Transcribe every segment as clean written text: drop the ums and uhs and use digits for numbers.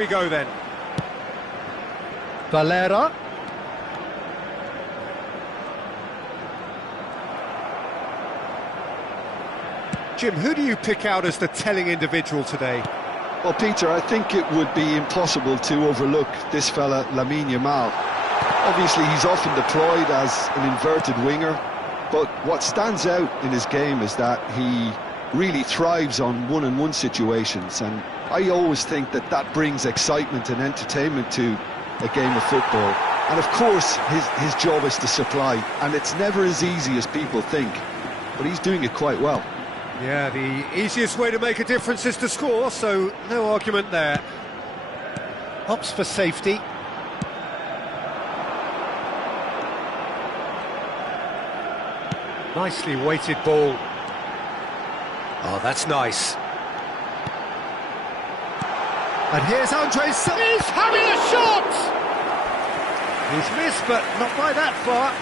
We go then. Valera. Jim, who do you pick out as the telling individual today? Well, Peter, I think it would be impossible to overlook this fella, Lamine Yamal. Obviously, he's often deployed as an inverted winger, but what stands out in his game is that he really thrives on one-on-one situations, and I always think that that brings excitement and entertainment to a game of football. And of course, his job is to supply, and it's never as easy as people think, but he's doing it quite well. Yeah, the easiest way to make a difference is to score, so no argument there. Opts for safety. Nicely weighted ball. Oh, that's nice. And here's Andres. He's having a shot! He's missed, but not by that far.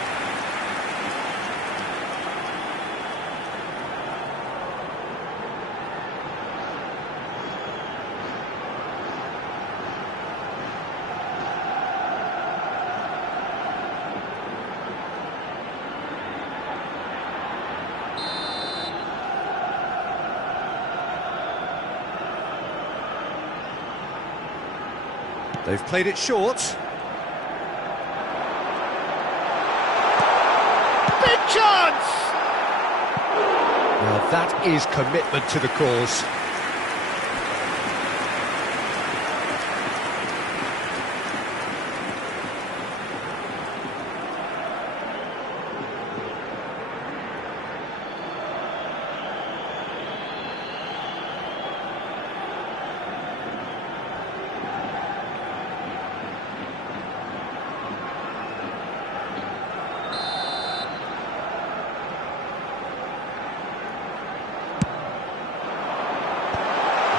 They've played it short. Big chance! Now that is commitment to the cause.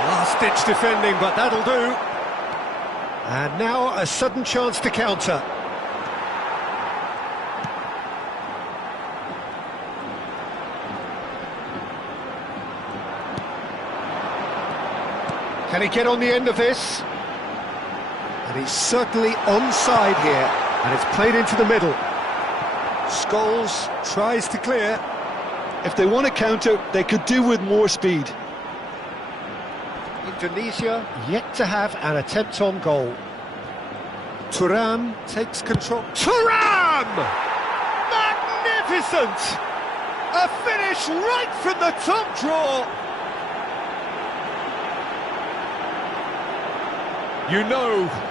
Last-ditch defending, but that'll do. And now a sudden chance to counter. Can he get on the end of this? And he's certainly onside here, and it's played into the middle. Scholes tries to clear. If they want to counter, they could do with more speed. Indonesia yet to have an attempt on goal. Thuram takes control. Thuram! Magnificent! A finish right from the top draw.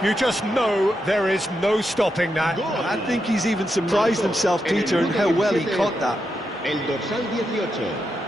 You just know there is no stopping that. I think he's even surprised himself, Peter, in how well he caught that. El dorsal 18.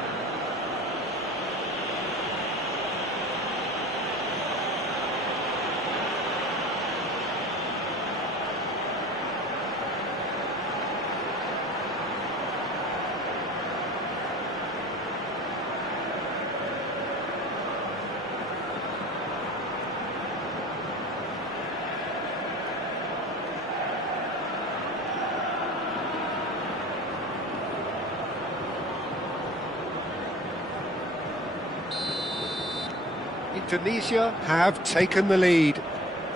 Indonesia have taken the lead.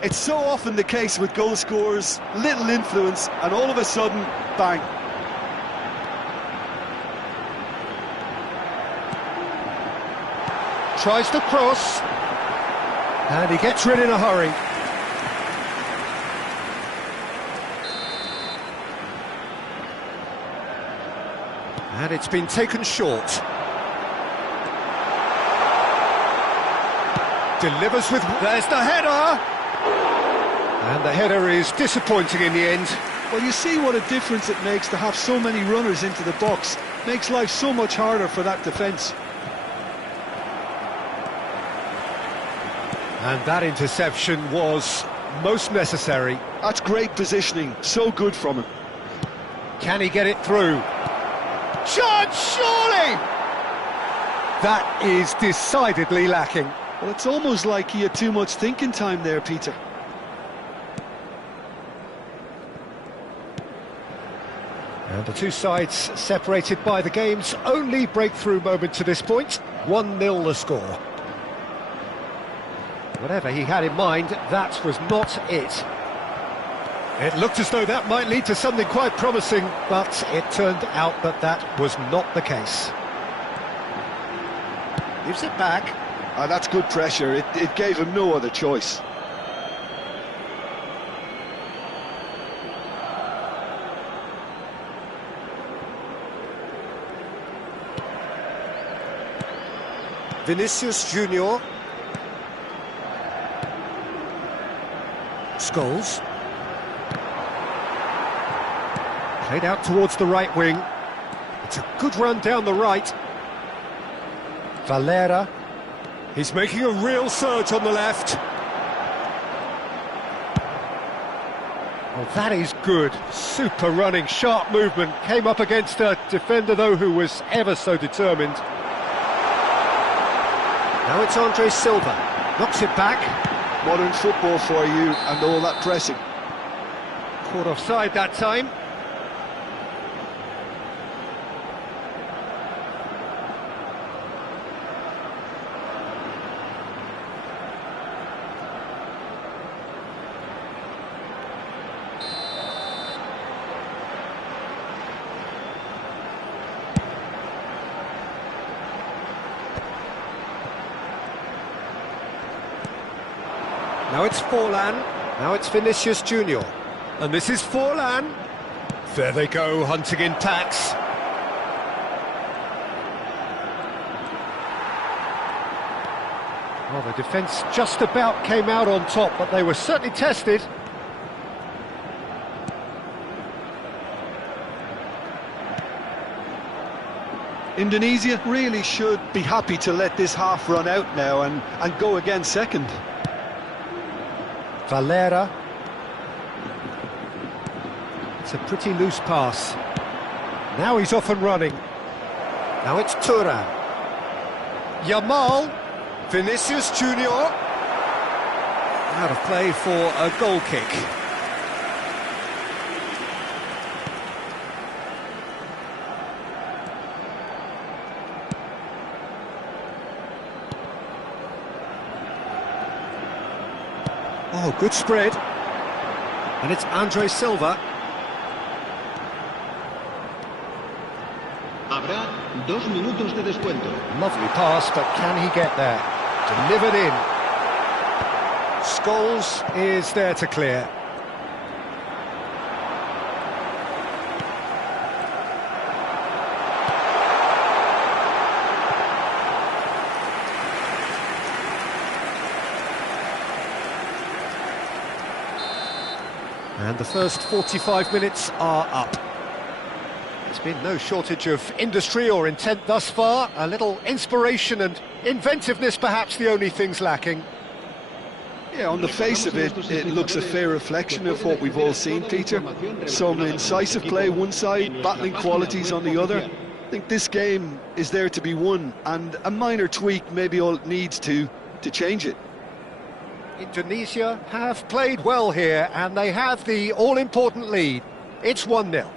It's so often the case with goal scorers, little influence, and all of a sudden, bang. Tries to cross, and he gets rid in a hurry. And it's been taken short. Delivers with... There's the header! And the header is disappointing in the end. Well, you see what a difference it makes to have so many runners into the box. Makes life so much harder for that defence. And that interception was most necessary. That's great positioning, so good from him. Can he get it through? Chance, surely! That is decidedly lacking. Well, it's almost like he had too much thinking time there, Peter. And the two sides separated by the game's only breakthrough moment to this point. 1-0 the score. Whatever he had in mind, that was not it. It looked as though that might lead to something quite promising, but it turned out that that was not the case. Gives it back. That's good pressure. It gave him no other choice. Vinicius Junior. Scholes. Played out towards the right wing. It's a good run down the right. Valera. He's making a real surge on the left. Well, that is good. Super running, sharp movement. Came up against a defender, though, who was ever so determined. Now it's Andre Silva. Knocks it back. Modern football for you and all that pressing. Caught offside that time. Now it's Forlan. Now it's Vinicius Junior. And this is Forlan. There they go, hunting in packs. Well, the defence just about came out on top, but they were certainly tested. Indonesia really should be happy to let this half run out now and go again second. Valera. It's a pretty loose pass. Now he's off and running. Now it's Thuram. Yamal. Vinicius Junior. Out of play for a goal kick. Oh, good spread. And it's Andre Silva. Habrá 2 minutos de descuento. Lovely pass, but can he get there? Delivered in. Scholes is there to clear. And the first 45 minutes are up. There's been no shortage of industry or intent thus far. A little inspiration and inventiveness, perhaps the only things lacking. Yeah, on the face of it, it looks a fair reflection of what we've all seen, Peter. Some incisive play one side, battling qualities on the other. I think this game is there to be won, and a minor tweak maybe all it needs to change it. Indonesia have played well here, and they have the all-important lead. It's 1-0.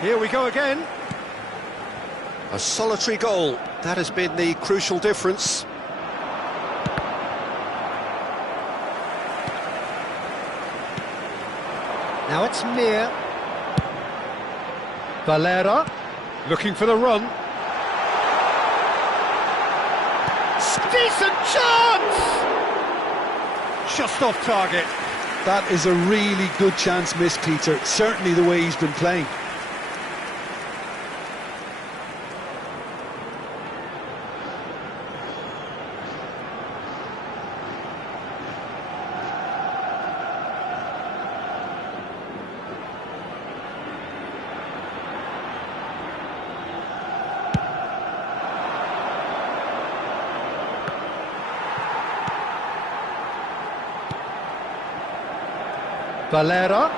Here we go again. A solitary goal. That has been the crucial difference. Now it's Mir. Valera, looking for the run. Decent chance! Just off target. That is a really good chance missed, Peter. Certainly the way he's been playing. Valera.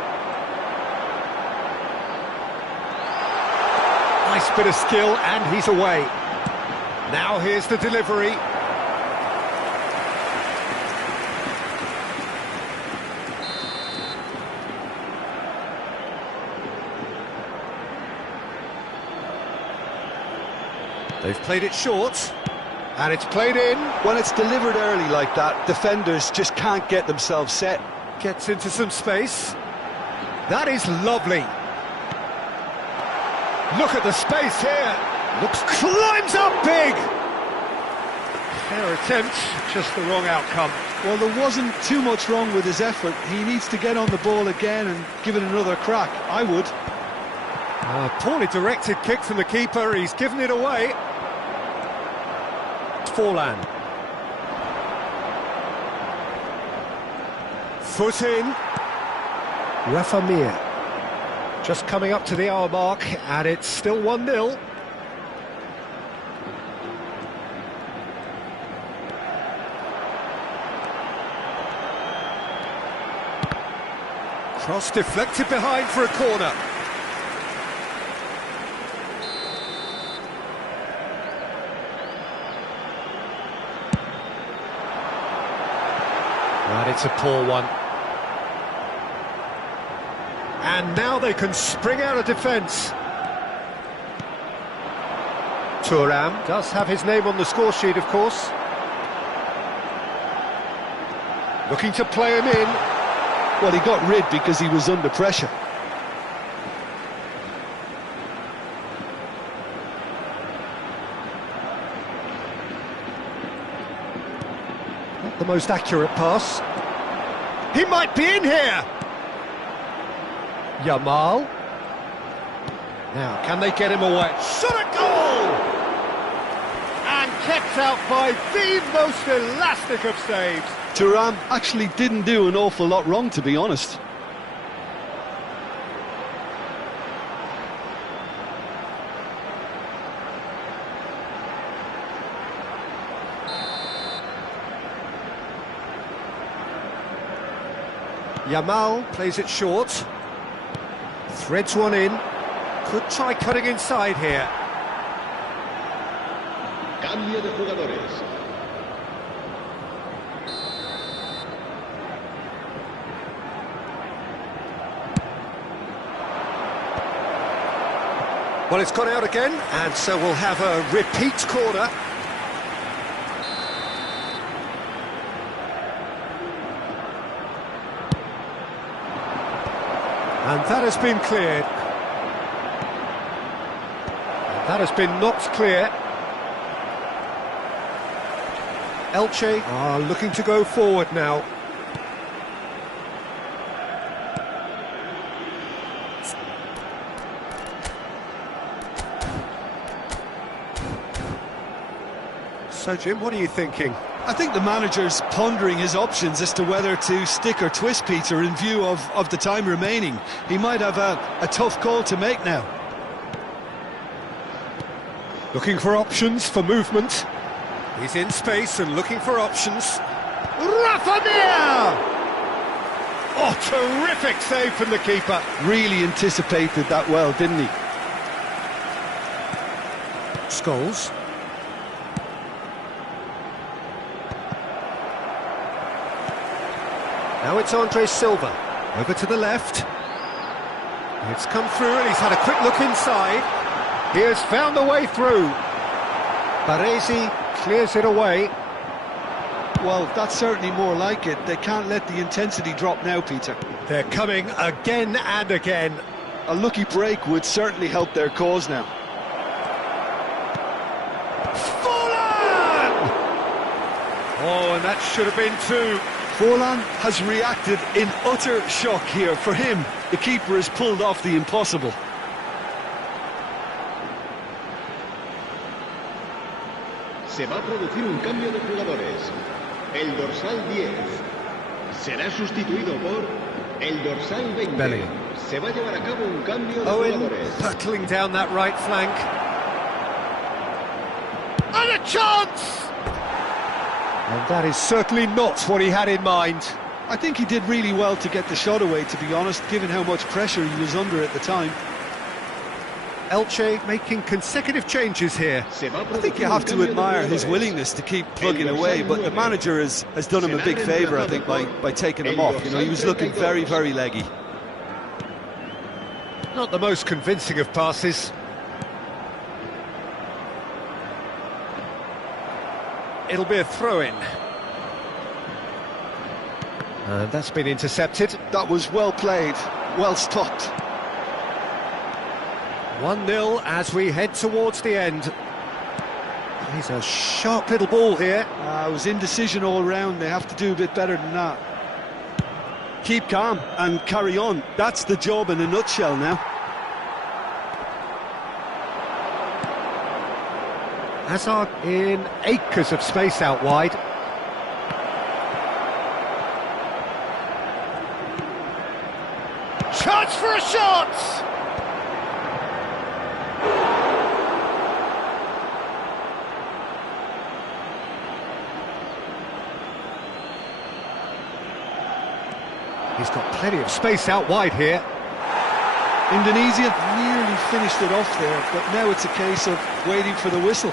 Nice bit of skill, and he's away. Now here's the delivery. They've played it short, and it's played in. When it's delivered early like that, defenders just can't get themselves set. Gets into some space. That is lovely. Look at the space here. Climbs up big. Fair attempt, just the wrong outcome. Well, there wasn't too much wrong with his effort. He needs to get on the ball again and give it another crack. I would. Poorly directed kick from the keeper. He's given it away. Forlan. Foot in. Rafa Mir. Just coming up to the hour mark, and it's still 1-0. Cross deflected behind for a corner. Right, it's a poor one. And now they can spring out of defence. Thuram does have his name on the score sheet, of course. Looking to play him in. Well, he got rid because he was under pressure. Not the most accurate pass. He might be in here. Yamal. Now, can they get him away? Shot a goal! And kept out by the most elastic of saves. Thuram actually didn't do an awful lot wrong, to be honest. Yamal plays it short. Threads one in. Could try cutting inside here. Cambio de jugadores. Well, it's gone out again, and so we'll have a repeat corner. And that has been cleared. And that has been knocked clear. Elche are looking to go forward now. So, Jim, what are you thinking? I think the manager's pondering his options as to whether to stick or twist Peter in view of the time remaining. He might have a tough call to make now. Looking for options for movement. He's in space and looking for options. Rafa Mir! Oh, terrific save from the keeper. Really anticipated that well, didn't he? Scholes. Now it's Andre Silva, over to the left. It's come through and he's had a quick look inside. He has found a way through. Baresi clears it away. Well, that's certainly more like it. They can't let the intensity drop now, Peter. They're coming again and again. A lucky break would certainly help their cause now. Forlan! Oh, and that should have been two. Forlan has reacted in utter shock here. For him, the keeper has pulled off the impossible. Se va a producir un cambio de jugadores. El dorsal 10 será sustituido por el dorsal 20. Bellingham. Se va a llevar a cabo un cambio de Owen jugadores. battling down that right flank. And a chance! And that is certainly not what he had in mind. I think he did really well to get the shot away, to be honest, given how much pressure he was under at the time. Elche making consecutive changes here. I think you have to admire his willingness to keep plugging away, but the manager has done him a big favour, I think, by taking him off. You know, he was looking very, very leggy. Not the most convincing of passes. It'll be a throw-in. And that's been intercepted. That was well played, well stopped. 1-0 as we head towards the end. He's a sharp little ball here. It was indecision all round. They have to do a bit better than that. Keep calm and carry on. That's the job in a nutshell now. Hazard in acres of space out wide. Chance for a shot! He's got plenty of space out wide here. Indonesia nearly finished it off there, but now it's a case of waiting for the whistle.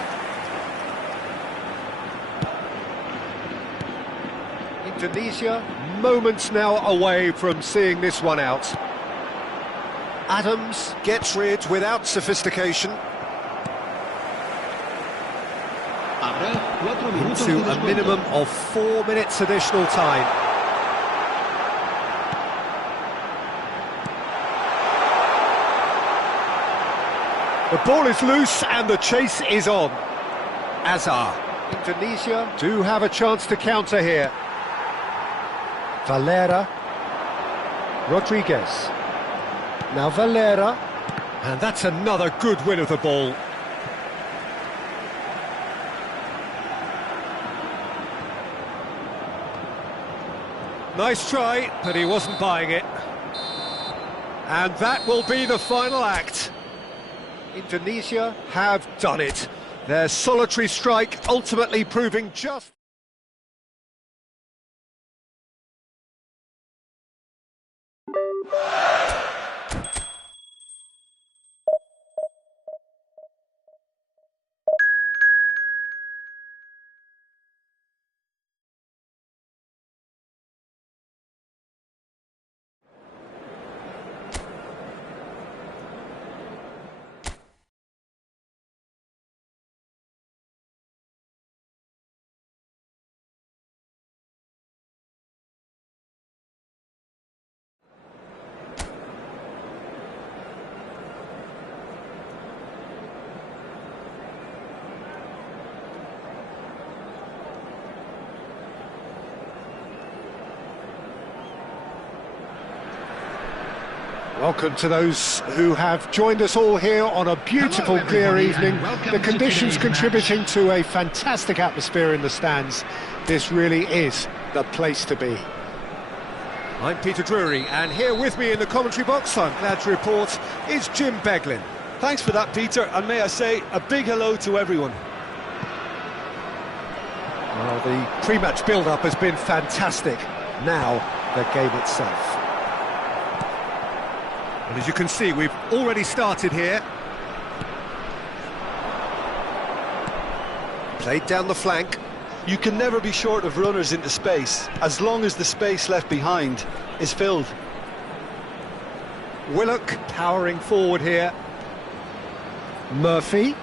Indonesia moments now away from seeing this one out. Adams gets rid without sophistication. Into a minimum of 4 minutes additional time. The ball is loose and the chase is on. Azar. Indonesia do have a chance to counter here. Valera. Rodriguez. Now Valera. And that's another good win of the ball. Nice try, but he wasn't buying it. And that will be the final act. Indonesia have done it. Their solitary strike ultimately proving just... Welcome to those who have joined us all here on a beautiful, clear evening. The conditions contributing to a fantastic atmosphere in the stands. This really is the place to be. I'm Peter Drury, and here with me in the commentary box, I'm glad to report, is Jim Beglin. Thanks for that, Peter, and may I say a big hello to everyone. Well, the pre-match build-up has been fantastic. Now, the game itself. And as you can see, we've already started here. Played down the flank. You can never be short of runners into space, as long as the space left behind is filled. Willock powering forward here. Murphy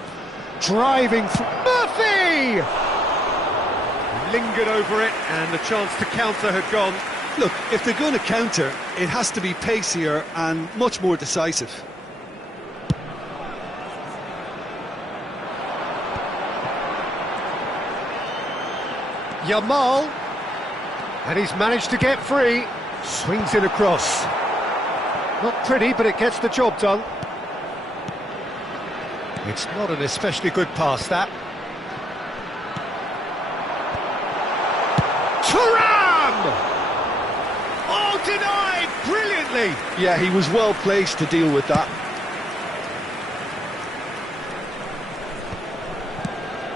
driving through. Murphy! Lingered over it, and the chance to counter had gone. Look, if they're going to counter, it has to be pacier and much more decisive. Yamal, and he's managed to get free. Swings it across. Not pretty, but it gets the job done. It's not an especially good pass, that. Thuram! Oh, denied brilliantly! Yeah, he was well placed to deal with that.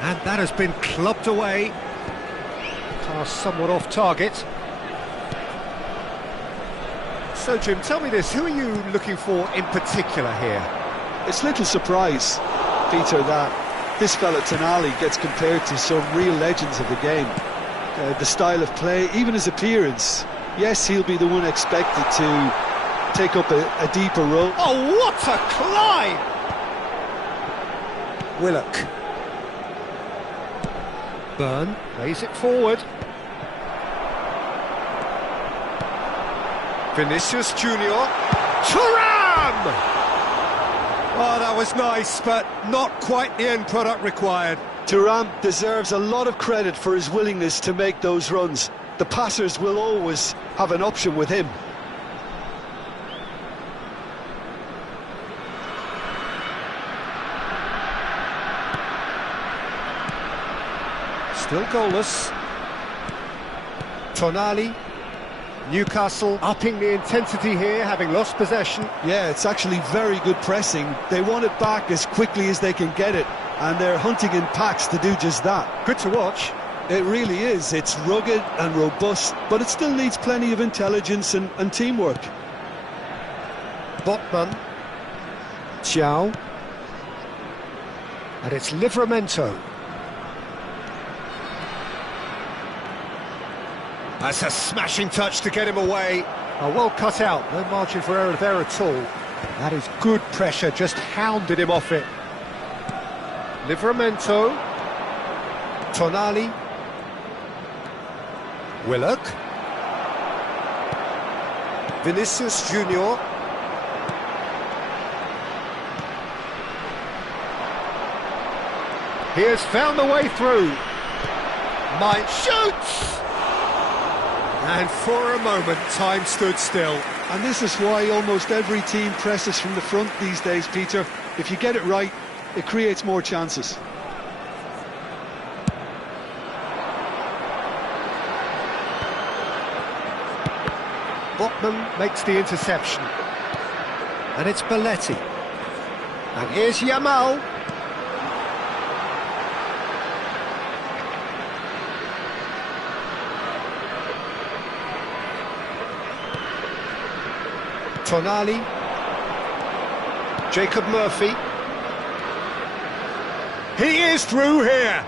And that has been clubbed away. Pass somewhat off target. So, Jim, tell me this, who are you looking for in particular here? It's little surprise, Peter, that this fella Tonali gets compared to some real legends of the game. The style of play, even his appearance. Yes, he'll be the one expected to take up a deeper role. Oh, what a climb! Willock. Byrne plays it forward. Vinicius Junior. Thuram! Oh, that was nice, but not quite the end product required. Thuram deserves a lot of credit for his willingness to make those runs. The passers will always have an option with him. Still goalless. Tonali. Newcastle upping the intensity here, having lost possession. Yeah, it's actually very good pressing. They want it back as quickly as they can get it, and they're hunting in packs to do just that. Good to watch. It really is. It's rugged and robust, but it still needs plenty of intelligence and teamwork. Botman. Xiao. And it's Livramento. That's a smashing touch to get him away. Oh, well cut out, no margin for error there at all. That is good pressure, just hounded him off it. Livramento. Tonali. Willock. Vinicius Junior. He has found the way through. Mine shoots! And for a moment, time stood still. And this is why almost every team presses from the front these days, Peter. If you get it right, it creates more chances. Botman makes the interception. And it's Belletti. And here's Yamal. Tonali. Jacob Murphy. He is through here.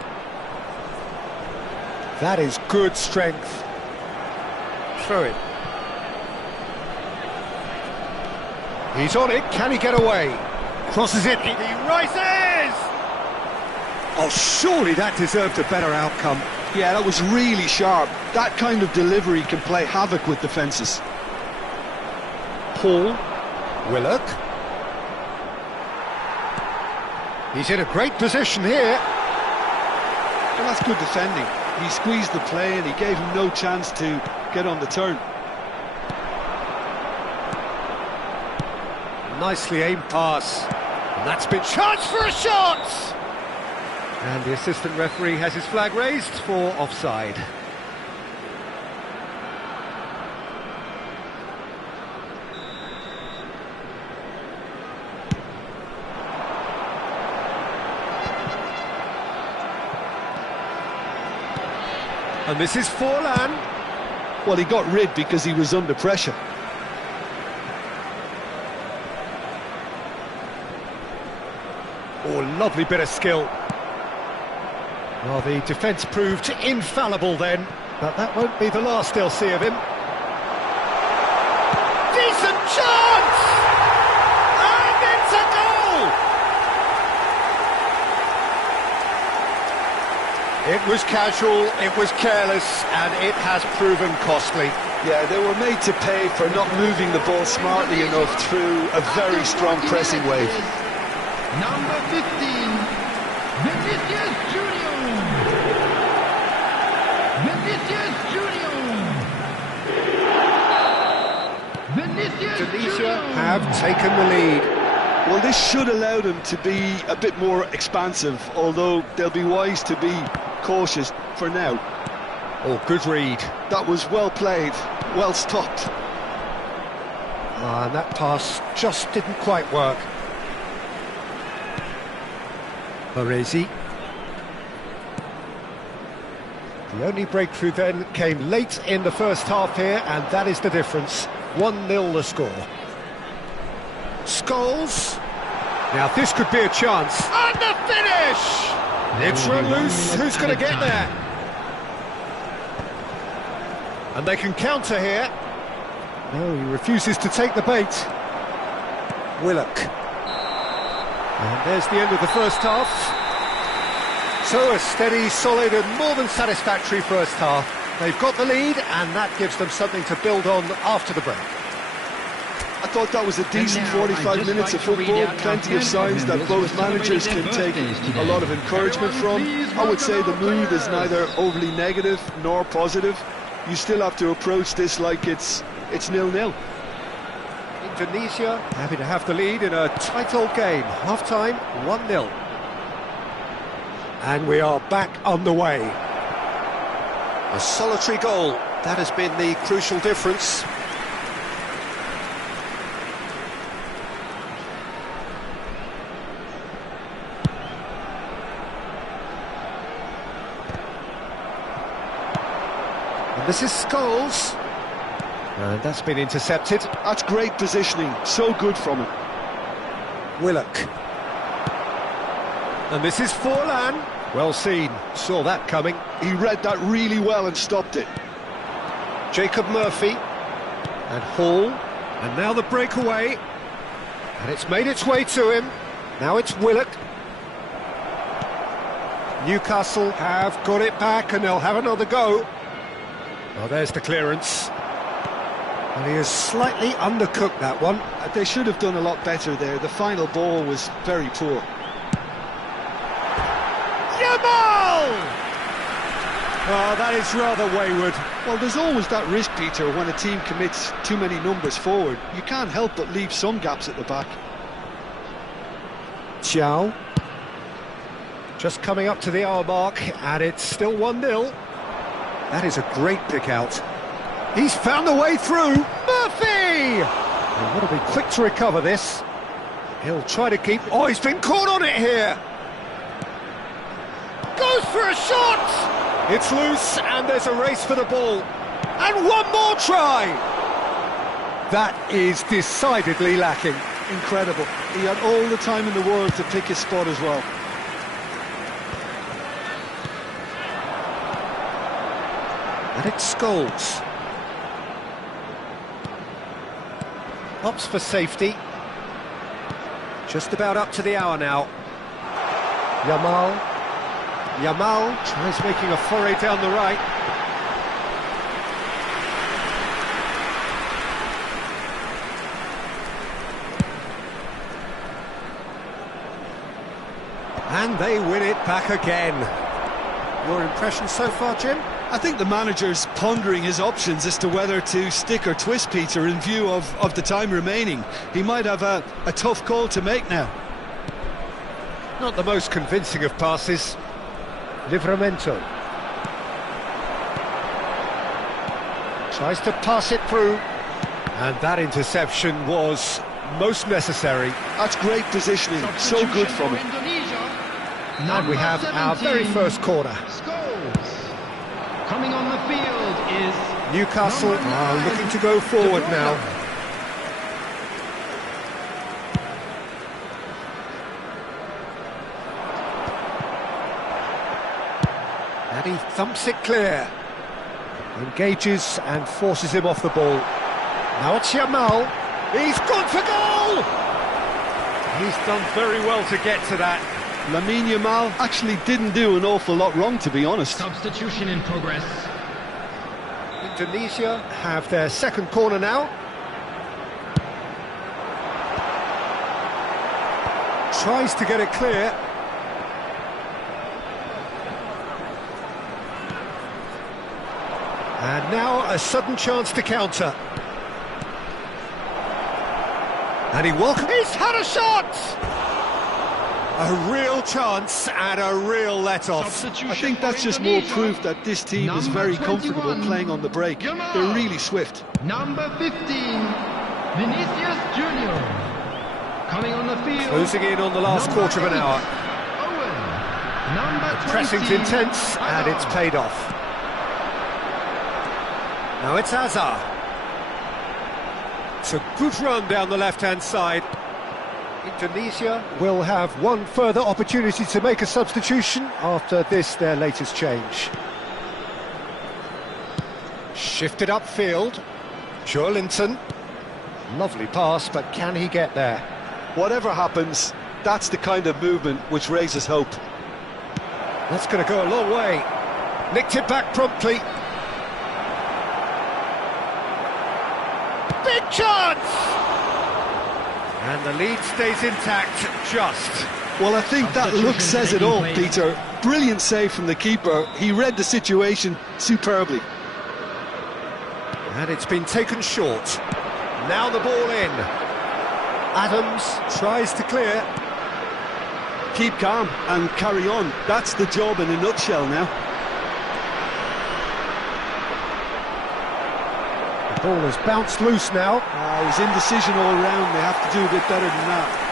That is good strength. Throw it. He's on it. Can he get away? Crosses it. He rises! Oh, surely that deserved a better outcome. Yeah, that was really sharp. That kind of delivery can play havoc with defences. Paul. Willock. He's in a great position here. And that's good defending. He squeezed the play and he gave him no chance to get on the turn. Nicely aimed pass. And that's been charged for a shot! And the assistant referee has his flag raised for offside. And this is Forlan. Well, he got rid because he was under pressure. Oh, lovely bit of skill. Well, the defence proved infallible then, but that won't be the last they'll see of him. Decent chance! And it's a goal! It was casual, it was careless, and it has proven costly. Yeah, they were made to pay for not moving the ball smartly enough through a very strong pressing wave. Number 15, Vinicius Junior. Vinicius Junior. Vinicius Indonesia Junior. have taken the lead. Well, this should allow them to be a bit more expansive, although they'll be wise to be cautious for now. Oh, good read. That was well played, well stopped. And that pass just didn't quite work. Baresi. The only breakthrough then came late in the first half here, and that is the difference. 1-0 the score. Scholes. Now this could be a chance. And the finish! It's run loose. Who's going to get there? And they can counter here. No, he refuses to take the bait. Willock. And there's the end of the first half. So a steady, solid and more than satisfactory first half. They've got the lead and that gives them something to build on after the break. I thought that was a decent 45 minutes of football, plenty of signs that both managers can take a lot of encouragement from. I would say the mood is neither overly negative nor positive. You still have to approach this like it's 0-0. Indonesia happy to have the lead in a tight old game. Half-time, 1-0. And we are back on the way. A solitary goal, that has been the crucial difference. And this is Scholes. And that's been intercepted. That's great positioning, so good from him. Willock. And this is Forlan. Well seen, saw that coming. He read that really well and stopped it. Jacob Murphy. And Hall. And now the breakaway. And it's made its way to him. Now it's Willock. Newcastle have got it back and they'll have another go. Oh, there's the clearance. And he has slightly undercooked that one. They should have done a lot better there. The final ball was very poor. Yamal! Oh, that is rather wayward. Well, there's always that risk, Peter, when a team commits too many numbers forward. You can't help but leave some gaps at the back. Chow. Just coming up to the hour mark, and it's still 1-0. That is a great pick out. He's found a way through. Murphy! He'll want to be quick to recover this. He'll try to keep... Oh, he's been caught on it here. Goes for a shot! It's loose, and there's a race for the ball. And one more try! That is decidedly lacking. Incredible. He had all the time in the world to pick his spot as well. And it's Scholes. Opts for safety. Just about up to the hour now. Yamal. Yamal tries making a foray down the right. And they win it back again. Your impression so far, Jim? I think the manager's pondering his options as to whether to stick or twist, Peter, in view of the time remaining. He might have a tough call to make now. Not the most convincing of passes. Livramento. Tries to pass it through. And that interception was most necessary. That's great positioning, so good from him. And we have our very first corner. Coming on the field is Newcastle are looking to go forward now. And he thumps it clear. Engages and forces him off the ball. Now it's Yamal. He's gone for goal! He's done very well to get to that. Lamine Yamal actually didn't do an awful lot wrong, to be honest. substitution in progress. Indonesia have their second corner now. Tries to get it clear. And now a sudden chance to counter. And he's had a shot! A real chance and a real let-off. I think that's just more proof that this team is very comfortable playing on the break. They're really swift. Number 15, Vinicius Junior. Coming on the field. Closing in on the last quarter of an hour. Owen. Number 20, Pressing's intense and it's paid off. Now it's Hazard. It's a good run down the left-hand side. Indonesia will have one further opportunity to make a substitution after this, their latest change. Shifted upfield. Joelinton. Lovely pass, but can he get there? Whatever happens, that's the kind of movement which raises hope. That's going to go a long way. Nicked it back promptly. Big chance! And the lead stays intact, just. Well, I think that look says it all, Peter. Brilliant save from the keeper. He read the situation superbly. And it's been taken short. Now the ball in. Adams tries to clear. Keep calm and carry on. That's the job in a nutshell now. The ball has bounced loose now. His indecision all round. They have to do a bit better than that.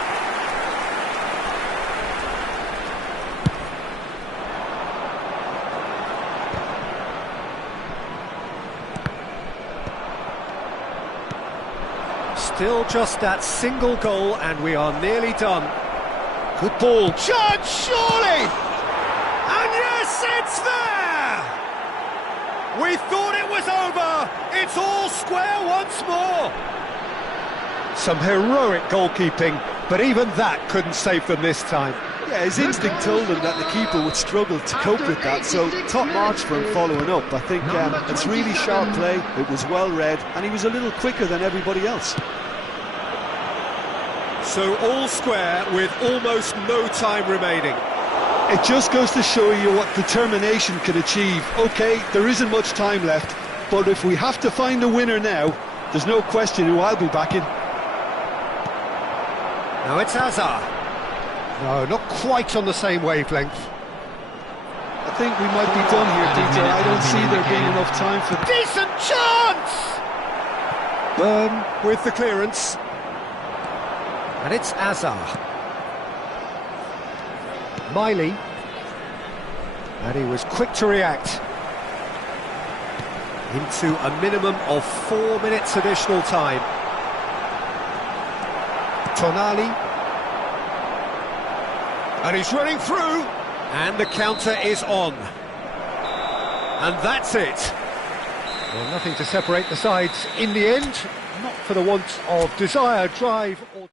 Still just that single goal and we are nearly done. Good ball. Judge, surely! And yes, it's there! We thought it was over. It's all square once more. Some heroic goalkeeping, but even that couldn't save them this time. Yeah, his instinct told him that the keeper would struggle to cope with that, so top marks for him following up. I think it's really sharp play, it was well read, and he was a little quicker than everybody else. So all square with almost no time remaining. It just goes to show you what determination can achieve. OK, there isn't much time left, but if we have to find a winner now, there's no question who I'll be backing. Now it's Hazard. No, not quite on the same wavelength. I think we might be done here, Peter. I don't see there being enough time for... Decent chance! Burn with the clearance. And it's Hazard. Miley. And he was quick to react. Into a minimum of 4 minutes additional time. Tonali. And he's running through. And the counter is on. And that's it. Well, nothing to separate the sides in the end. Not for the want of desire, drive or...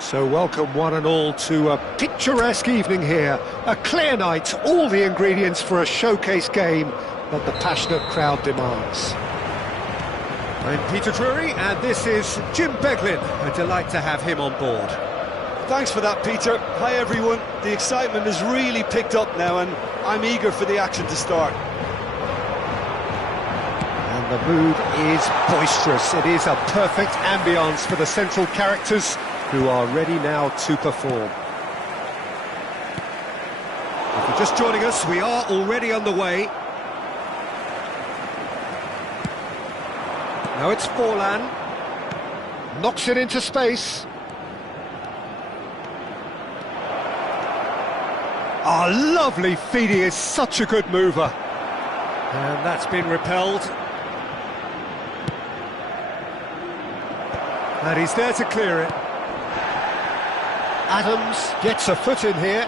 So welcome one and all to a picturesque evening here. A clear night, all the ingredients for a showcase game that the passionate crowd demands. I'm Peter Drury and this is Jim Beglin. A delight to have him on board. Thanks for that, Peter. Hi everyone. The excitement has really picked up now and I'm eager for the action to start. And the mood is boisterous. It is a perfect ambience for the central characters who are ready now to perform. If you're just joining us, we are already underway. Now it's Forlan. Knocks it into space. Ah, lovely feed. He is such a good mover. And that's been repelled. And he's there to clear it. Adams gets a foot in here.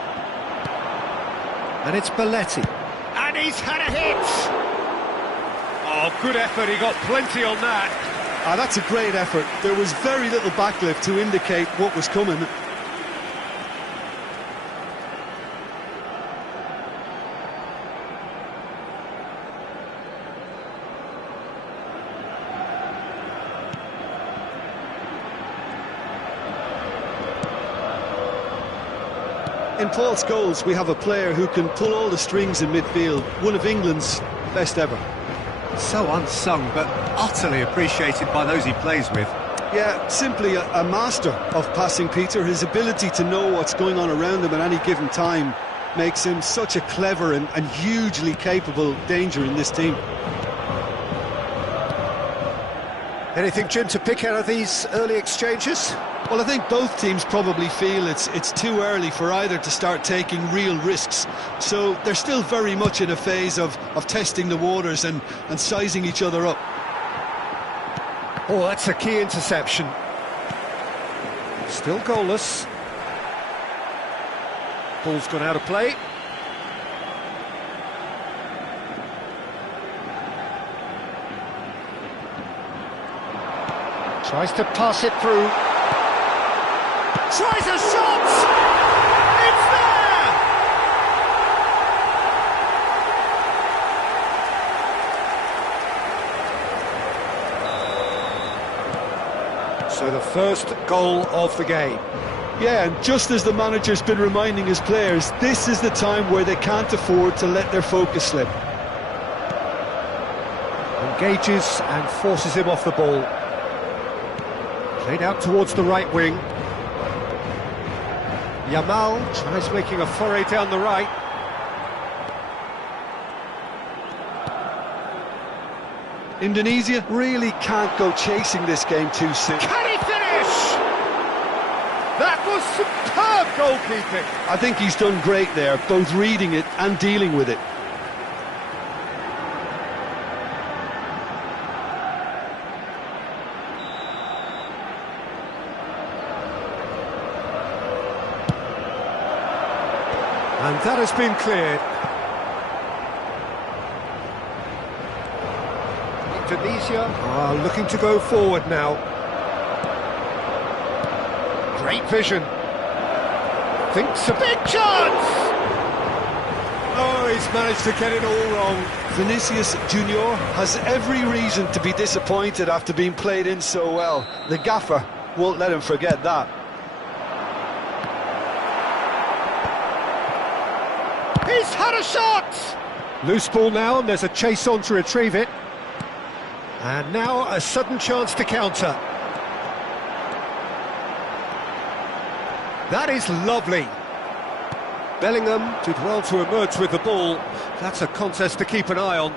And it's Belletti. And he's had a hit! Oh, good effort, he got plenty on that. That's a great effort. There was very little backlift to indicate what was coming. In Paul Scholes, we have a player who can pull all the strings in midfield, one of England's best ever. So unsung, but utterly appreciated by those he plays with. Yeah, simply a master of passing, Peter. His ability to know what's going on around him at any given time makes him such a clever and hugely capable danger in this team. Anything, Jim, to pick out of these early exchanges? Well, I think both teams probably feel it's too early for either to start taking real risks. So they're still very much in a phase of testing the waters and sizing each other up. Oh, that's a key interception. Still goalless. Ball's gone out of play. Tries to pass it through. Tries a shot! It's there! So the first goal of the game. Yeah, and just as the manager's been reminding his players, this is the time where they can't afford to let their focus slip. Engages and forces him off the ball. Played out towards the right wing. Yamal tries making a foray down the right. Indonesia really can't go chasing this game too soon. Can he finish? That was superb goalkeeping. I think he's done great there, both reading it and dealing with it. And that has been cleared. Indonesia are looking to go forward now. Great vision. Thinks a big chance! Oh, he's managed to get it all wrong. Vinicius Junior has every reason to be disappointed after being played in so well. The gaffer won't let him forget that. He's had a shot! Loose ball now, and there's a chase on to retrieve it. And now a sudden chance to counter. That is lovely. Bellingham did well to emerge with the ball. That's a contest to keep an eye on.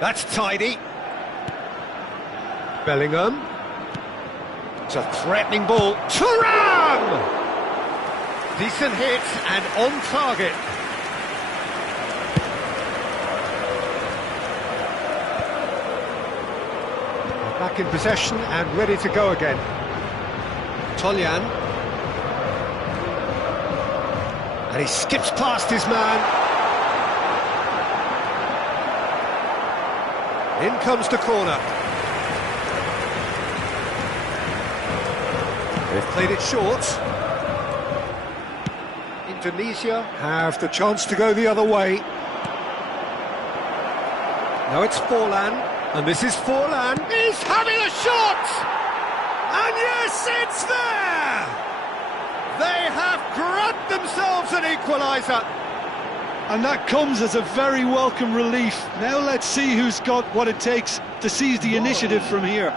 That's tidy. Bellingham. It's a threatening ball. Thuram! Decent hit and on target. Back in possession and ready to go again. Toljan. And he skips past his man. In comes the corner. They've played it short. Indonesia have the chance to go the other way. Now it's Forlan, and this is Forlan. He's having a shot! And yes, it's there! They have grabbed themselves an equaliser. And that comes as a very welcome relief. Now let's see who's got what it takes to seize the initiative from here.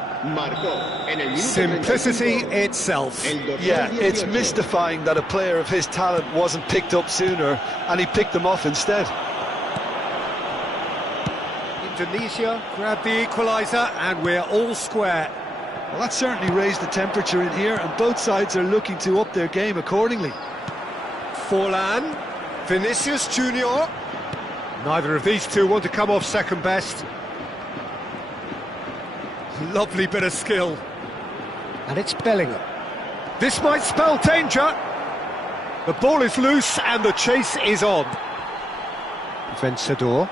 Simplicity itself. Yeah, it's mystifying that a player of his talent wasn't picked up sooner, and he picked them off instead. Indonesia grabbed the equaliser, and we're all square. Well, that certainly raised the temperature in here, and both sides are looking to up their game accordingly. Forlan, Vinicius Junior. Neither of these two want to come off second best. Lovely bit of skill. And it's Bellingham. This might spell danger. The ball is loose and the chase is on. Vencedor.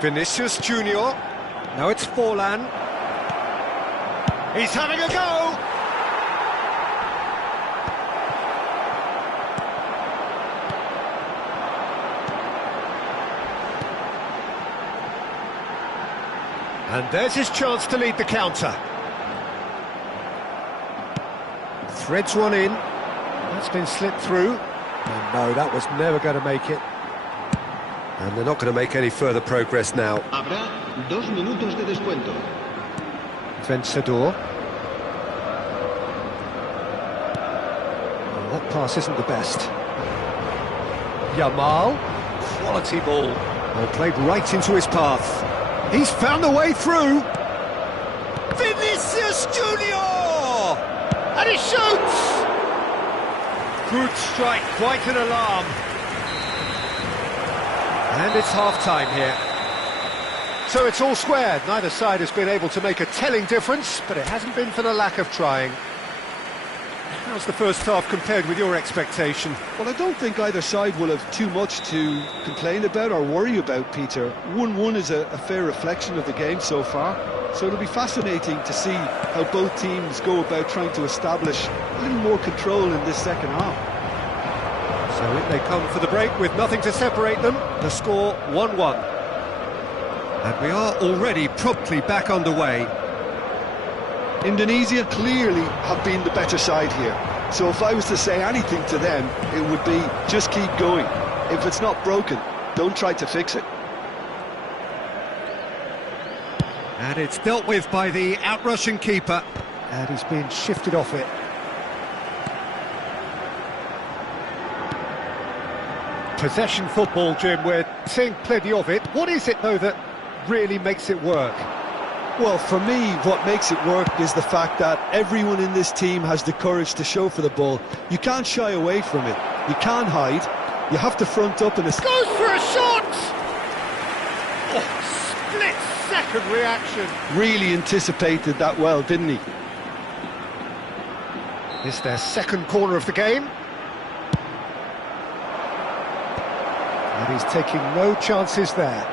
Vinicius Junior. Now it's Forlan. He's having a go. And there's his chance to lead the counter. Threads one in. That's been slipped through. And no, that was never going to make it. And they're not going to make any further progress now. Habrá 2 minutos de descuento. Vencedor. Well, that pass isn't the best. Yamal. Quality ball. Well, played right into his path. He's found a way through. Vinicius Junior! And he shoots! Good strike, quite an alarm. And it's half-time here. So it's all square. Neither side has been able to make a telling difference, but it hasn't been for the lack of trying. How's the first half compared with your expectation? Well, I don't think either side will have too much to complain about or worry about, Peter. 1-1 is a fair reflection of the game so far, so it'll be fascinating to see how both teams go about trying to establish a little more control in this second half. So in they come for the break with nothing to separate them. The score 1-1. And we are already promptly back underway. Indonesia clearly have been the better side here, so if I was to say anything to them, it would be just keep going. If it's not broken, don't try to fix it. And it's dealt with by the out-rushing keeper. And he's been shifted off it. Possession football, Jim, we're seeing plenty of it. What is it, though, that really makes it work? Well, for me, what makes it work is the fact that everyone in this team has the courage to show for the ball. You can't shy away from it. You can't hide. You have to front up and... Goes for a shot! Oh, split-second reaction. Really anticipated that well, didn't he? It's their second corner of the game. And he's taking no chances there.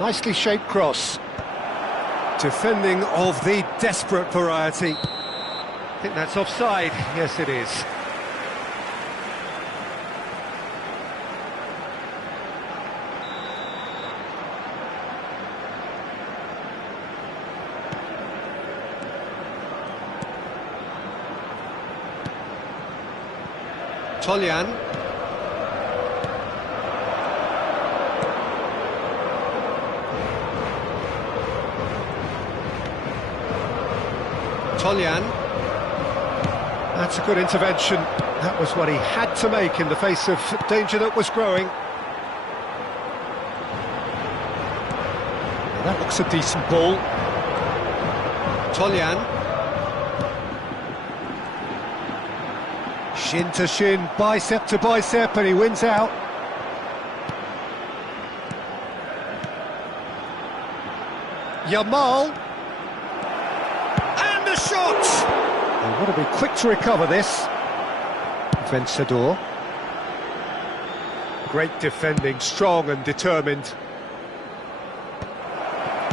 Nicely shaped cross. Defending of the desperate variety. I think that's offside. Yes, it is. Toljan. Toljan. That's a good intervention. That was what he had to make in the face of danger that was growing. Now that looks a decent ball. Toljan. Shin to shin, bicep to bicep, and he wins out. Yamal. And a shot! They want to be quick to recover this. Vencedor. Great defending, strong and determined.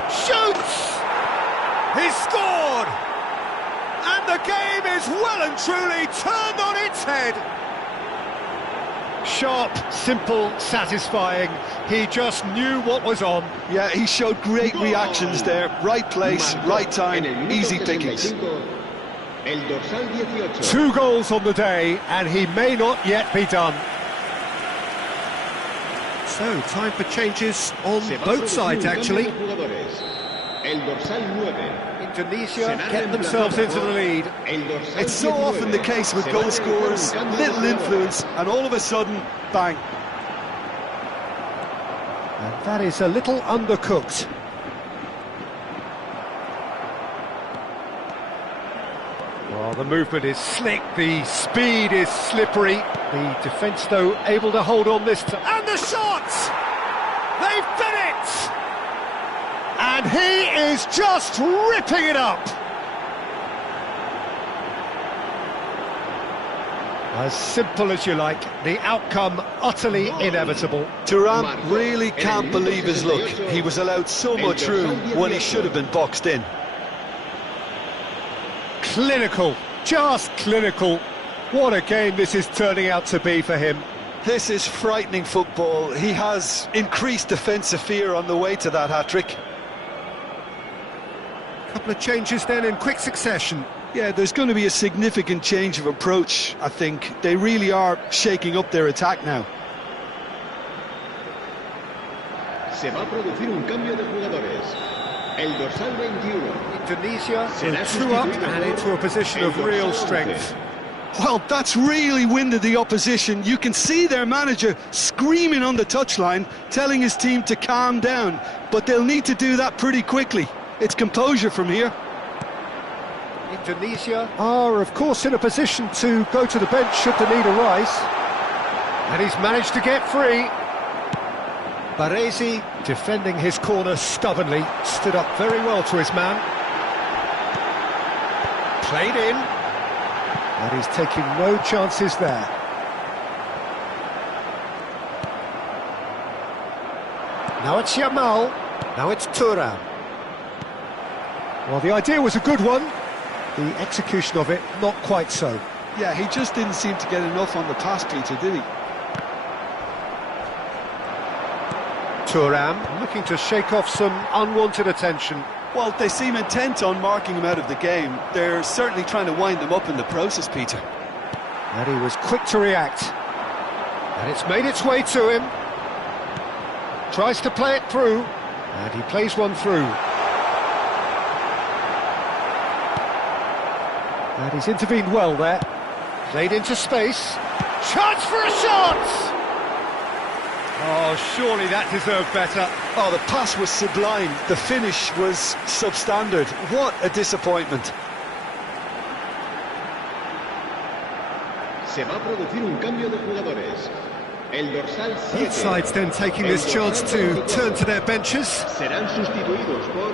Shoots! He's scored! And the game is well and truly turned on its head. Sharp, simple, satisfying. He just knew what was on. Yeah, he showed great reactions there. Right place, right time, easy pickings. 2 goals on the day, and he may not yet be done. So, time for changes on both sides, actually. Indonesia get themselves into the lead. It's so often the case with goal scorers, little influence, and all of a sudden, bang. And that is a little undercooked. Well, the movement is slick, the speed is slippery. The defence, though, able to hold on this time. And the shot! They've done it! And he is just ripping it up. As simple as you like, the outcome utterly inevitable. Thuram really can't believe his luck. He was allowed so much room when he should have been boxed in. Clinical, just clinical. What a game this is turning out to be for him. This is frightening football. He has increased defensive fear on the way to that hat-trick. Couple of changes then in quick succession. Yeah, there's going to be a significant change of approach, I think. They really are shaking up their attack now. Se va a producir un cambio de jugadores. El dorsal 21. Indonesia two up and into a position of real strength. Well, that's really winded the opposition. You can see their manager screaming on the touchline, telling his team to calm down. But they'll need to do that pretty quickly. It's composure from here. Indonesia are, of course, in a position to go to the bench should the need arise. And he's managed to get free. Baresi, defending his corner stubbornly, stood up very well to his man. Played in. And he's taking no chances there. Now it's Yamal. Now it's Thuram. Well, the idea was a good one. The execution of it, not quite so. Yeah, he just didn't seem to get enough on the pass, Peter, did he? Thuram looking to shake off some unwanted attention. Well, they seem intent on marking him out of the game. They're certainly trying to wind him up in the process, Peter. And he was quick to react. And it's made its way to him. Tries to play it through. And he plays one through. And he's intervened well there. Played into space. Chance for a shot! Oh, surely that deserved better. Oh, the pass was sublime. The finish was substandard. What a disappointment. Se va a producir un cambio de jugadores. El dorsal 7. Both sides then taking this chance to turn to their benches. Serán sustituidos por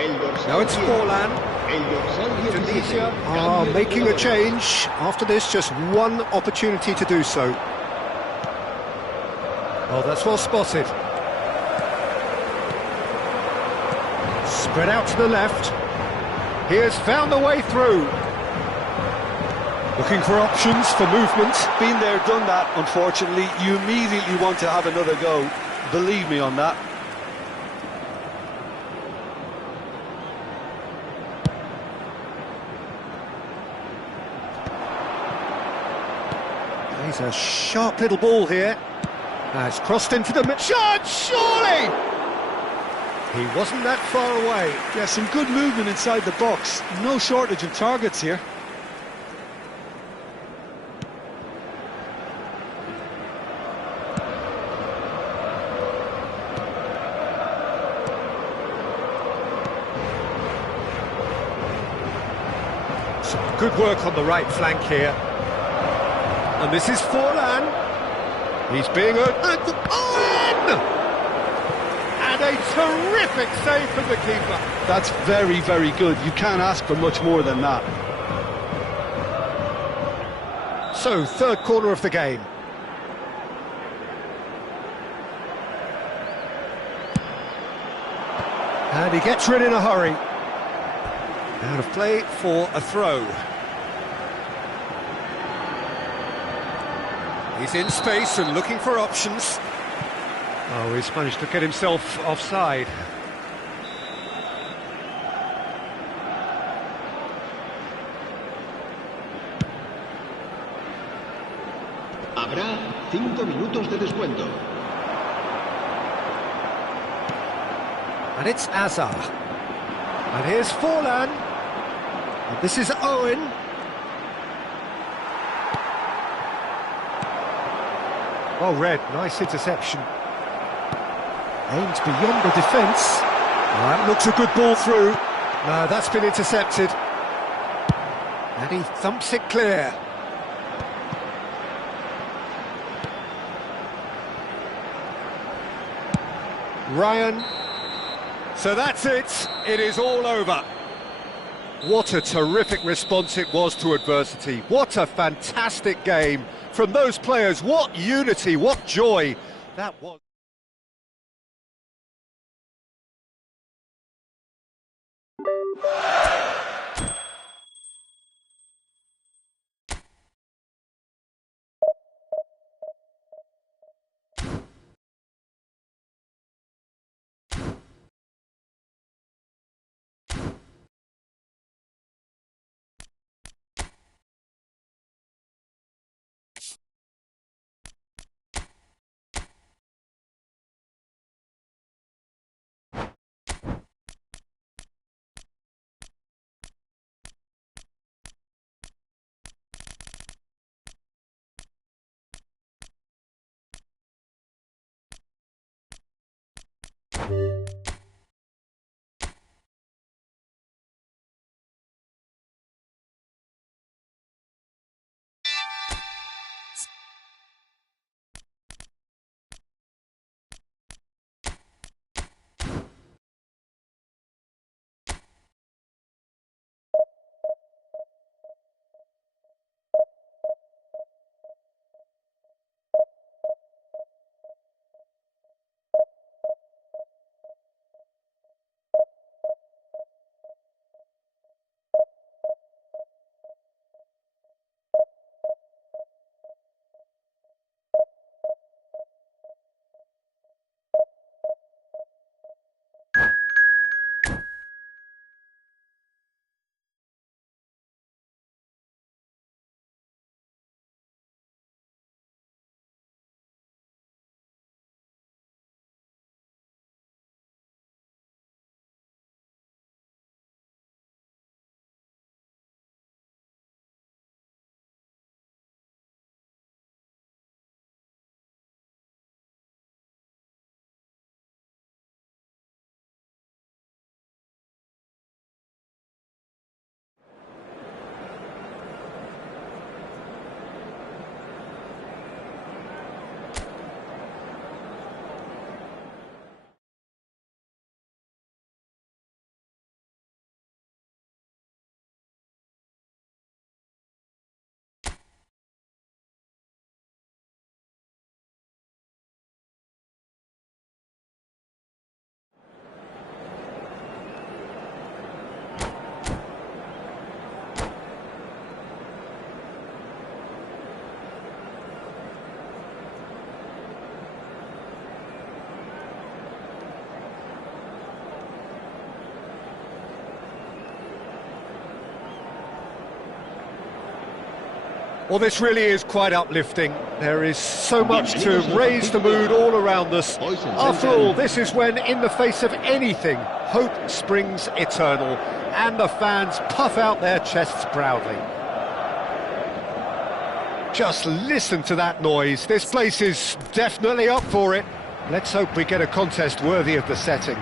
el dorsal. Now it's Forlan. El dorsal 17. Indonesia are making a change. After this, just one opportunity to do so. Oh, that's well spotted. Spread out to the left. He has found the way through. Looking for options for movement. Been there, done that, unfortunately. You immediately want to have another go. Believe me on that. He's a sharp little ball here. It's crossed into the shot, surely! He wasn't that far away. Yeah, some good movement inside the box. No shortage of targets here. Some good work on the right flank here. And this is Forlan. He's being in! And a terrific save from the keeper. That's very, very good. You can't ask for much more than that. So, third corner of the game. And he gets rid in a hurry. Out of play for a throw. He's in space and looking for options. Oh, he's managed to get himself offside. Habrá 5 minutos de descuento. And it's Azar. And here's Forlan. And this is Owen. Well read, nice interception. Aimed beyond the defence. That looks a good ball through. No, that's been intercepted. And he thumps it clear. Ryan So that's it. It is all over. What a terrific response it was to adversity. What a fantastic game from those players. What unity, what joy that was. Well, this really is quite uplifting. There is so much to raise the mood all around us. After all, this is when, in the face of anything, hope springs eternal, and the fans puff out their chests proudly. Just listen to that noise. This place is definitely up for it. Let's hope we get a contest worthy of the setting.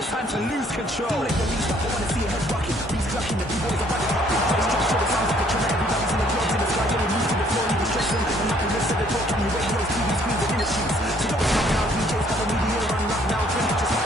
it's time to lose control. Don't let your knees stop, I wanna see your head rocking. Beats clucking, the B-boys are running up. Face structure, it sounds like a killer. Everybody's in the clubs, in the sky, getting used to the floor, even stressing. I'm not gonna listen to talk on your radios, TV screens, and in the sheets. So don't stop now, DJs got the media run up now, drink it, just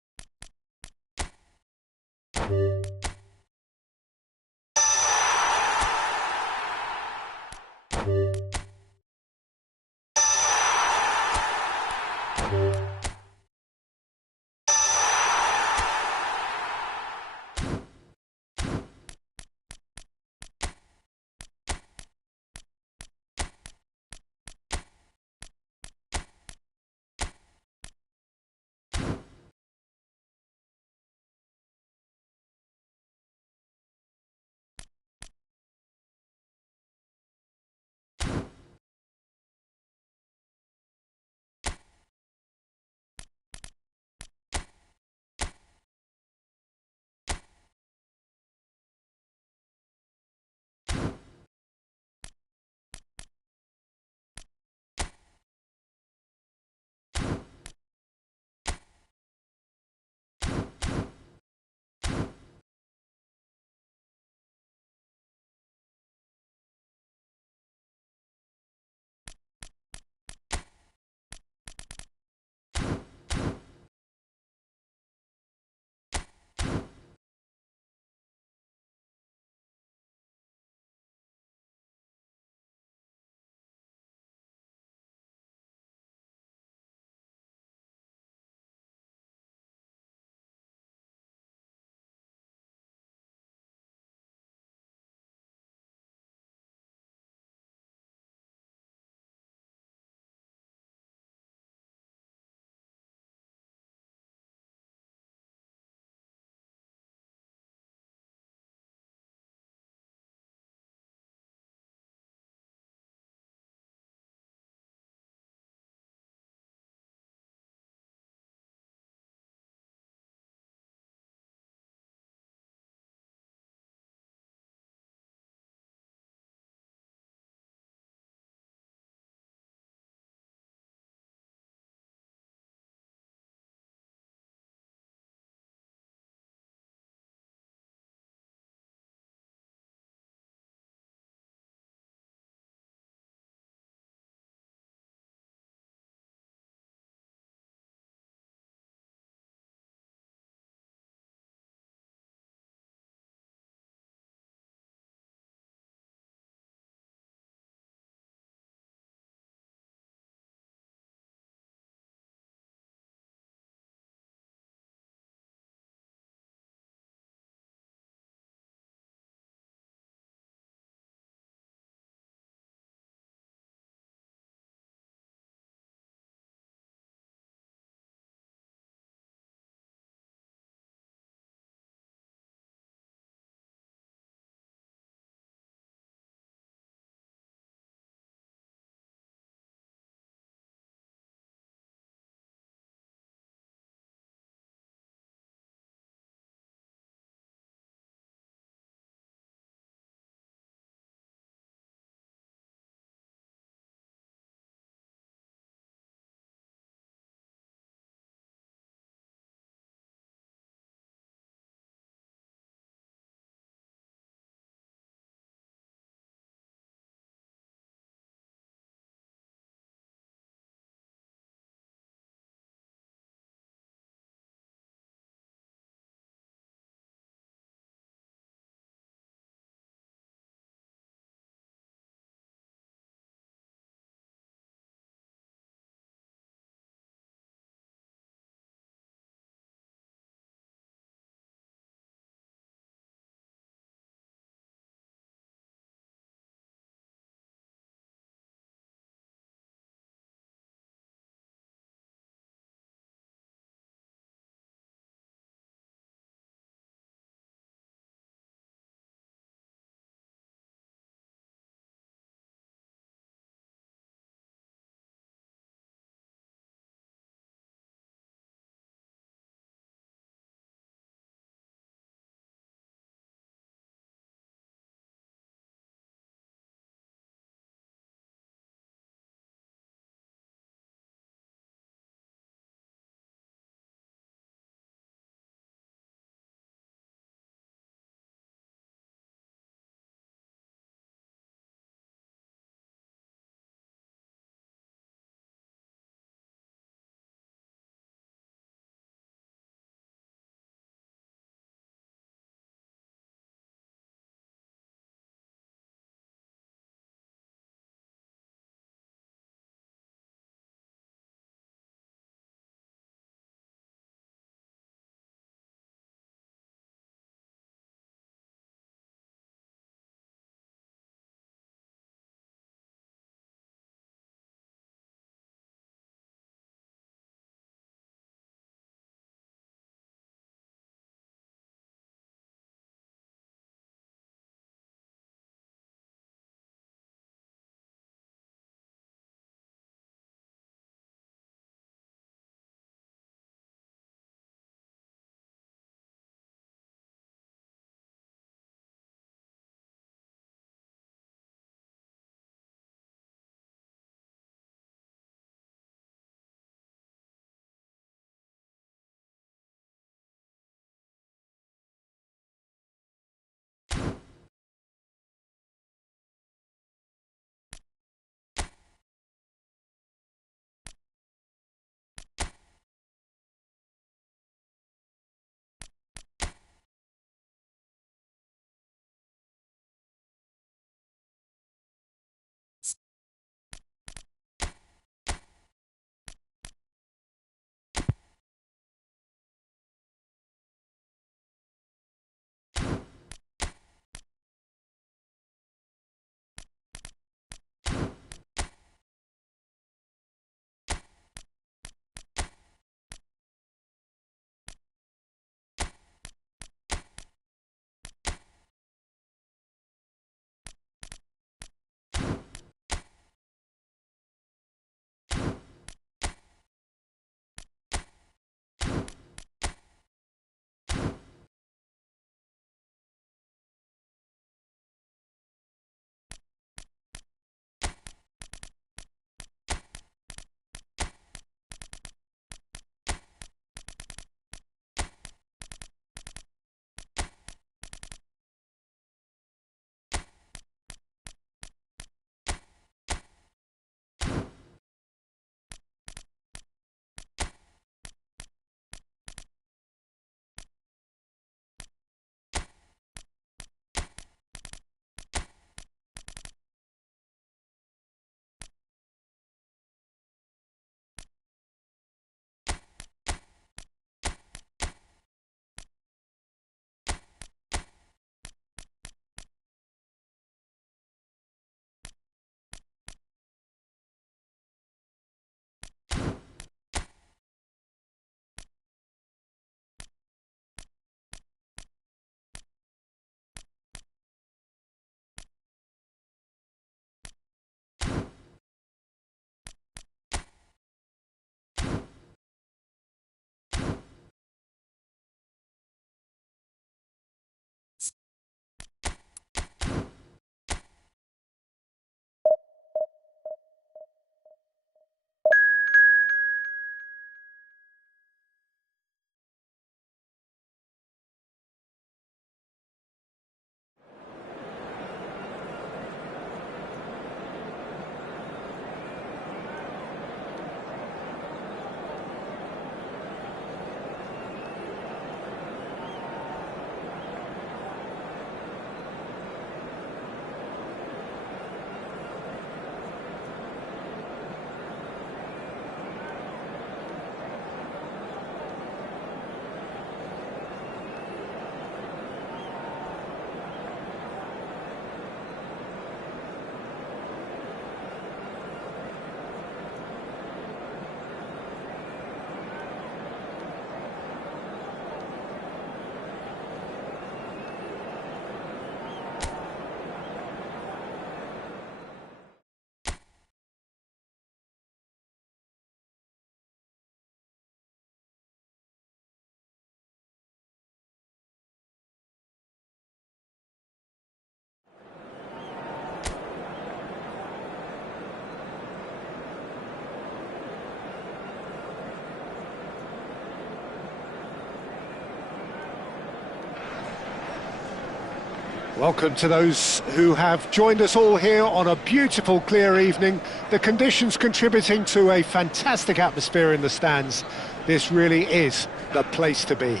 Welcome to those who have joined us all here on a beautiful, clear evening. The conditions contributing to a fantastic atmosphere in the stands. This really is the place to be.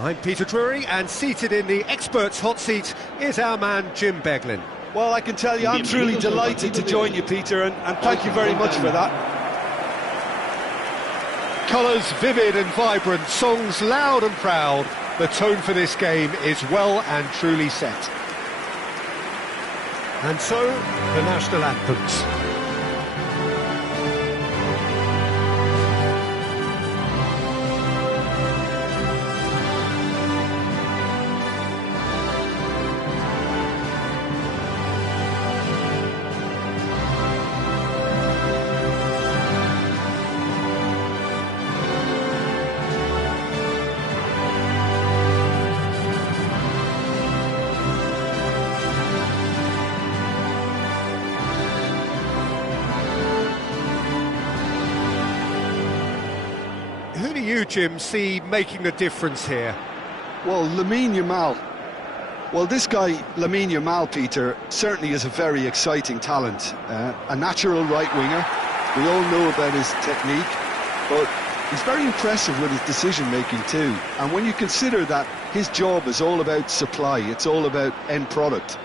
I'm Peter Drury, and seated in the experts' hot seat is our man Jim Beglin. Well, I can tell you, I'm truly delighted to join you, Peter, and thank you very much for that. Colours vivid and vibrant, songs loud and proud. The tone for this game is well and truly set. And so, the national anthems. Who do you, Jim, see making the difference here? Well, Lamine Yamal. Well, this guy, Lamine Yamal, Peter, certainly is a very exciting talent. A natural right winger. We all know about his technique, but he's very impressive with his decision-making too. And when you consider that his job is all about supply, it's all about end product,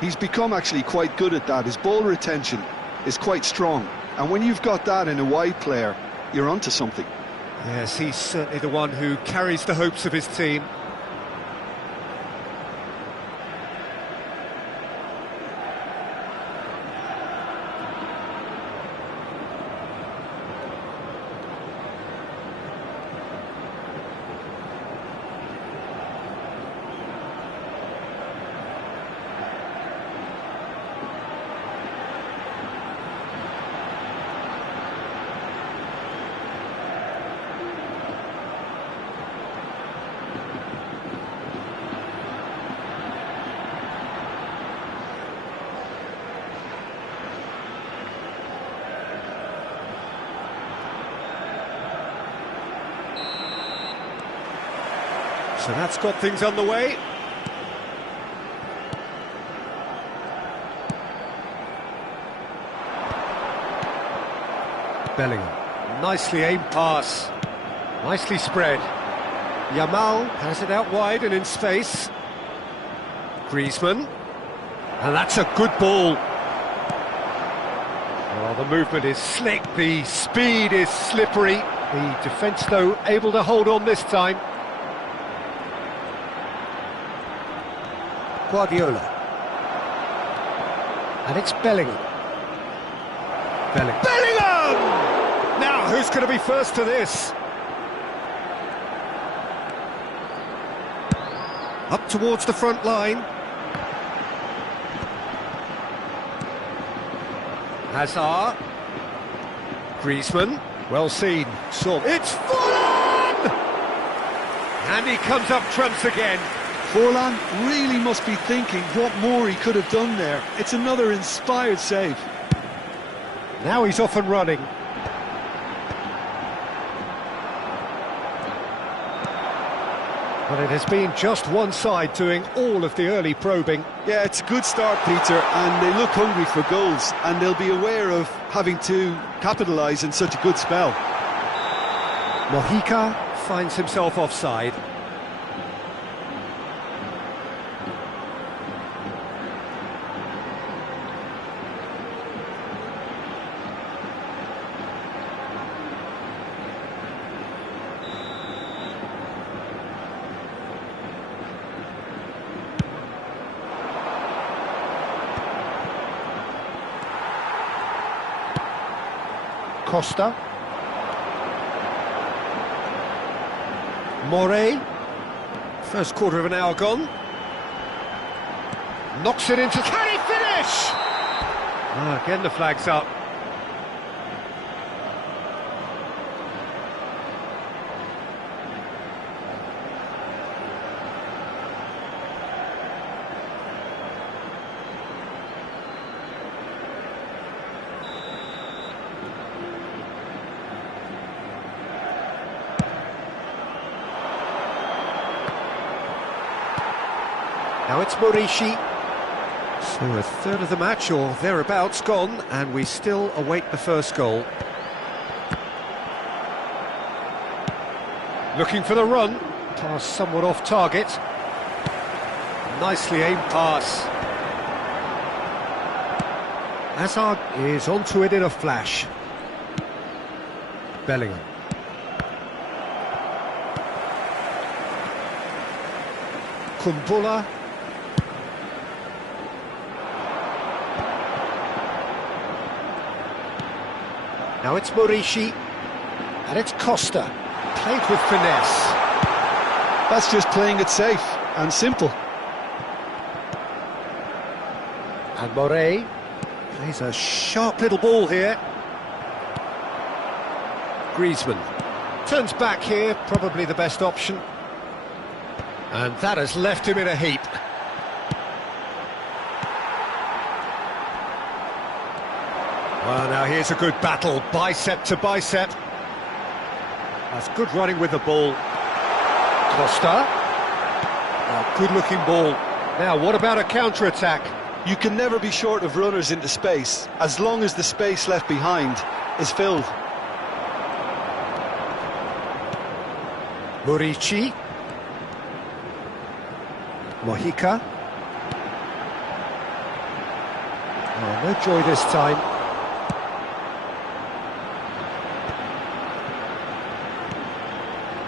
he's become actually quite good at that. His ball retention is quite strong. And when you've got that in a wide player, you're onto something. Yes, he's certainly the one who carries the hopes of his team. So that's got things underway. Bellingham, nicely aimed pass, nicely spread. Yamal has it out wide and in space. Griezmann, and that's a good ball. Well, the movement is slick, the speed is slippery. The defence, though, able to hold on this time. Guardiola, and it's Bellingham. Bellingham! Now, who's going to be first to this? Up towards the front line. Hazard. Griezmann, well seen. So it's Forlan! And he comes up trumps again. Forlan really must be thinking what more he could have done there. It's another inspired save. Now he's off and running. But it has been just one side doing all of the early probing. Yeah, it's a good start, Peter, and they look hungry for goals, and they'll be aware of having to capitalise in such a good spell. Mojica finds himself offside. Costa. Morey. First quarter of an hour gone. Knocks it into... Can he finish? Again the flag's up. Now it's Morishi. So a third of the match, or thereabouts, gone, and we still await the first goal. Looking for the run. Pass somewhat off target. Nicely aimed pass. Hazard is onto it in a flash. Bellingham. Kumbula. Now it's Morishi. And it's Costa. Played with finesse. That's just playing it safe and simple. And Morey plays a sharp little ball here. Griezmann turns back here, probably the best option. And that has left him in a heap. Well, now here's a good battle, bicep to bicep. That's good running with the ball. Costa. A good-looking ball. Now, what about a counter-attack? You can never be short of runners into space, as long as the space left behind is filled. Murici. Mojica. Oh, no joy this time.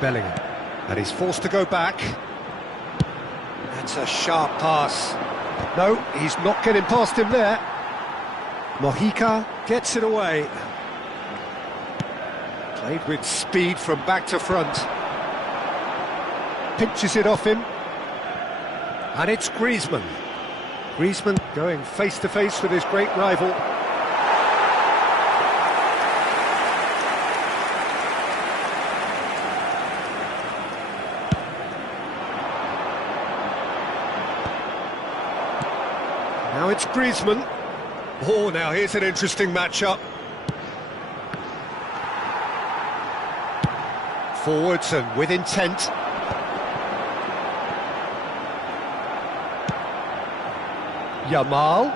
Bellingham. And he's forced to go back. That's a sharp pass. No, he's not getting past him there. Mojica gets it away. Played with speed from back to front. Pinches it off him. And it's Griezmann. Griezmann going face-to-face with his great rival. Now it's Griezmann. Oh, now here's an interesting matchup. Forwards and with intent. Yamal.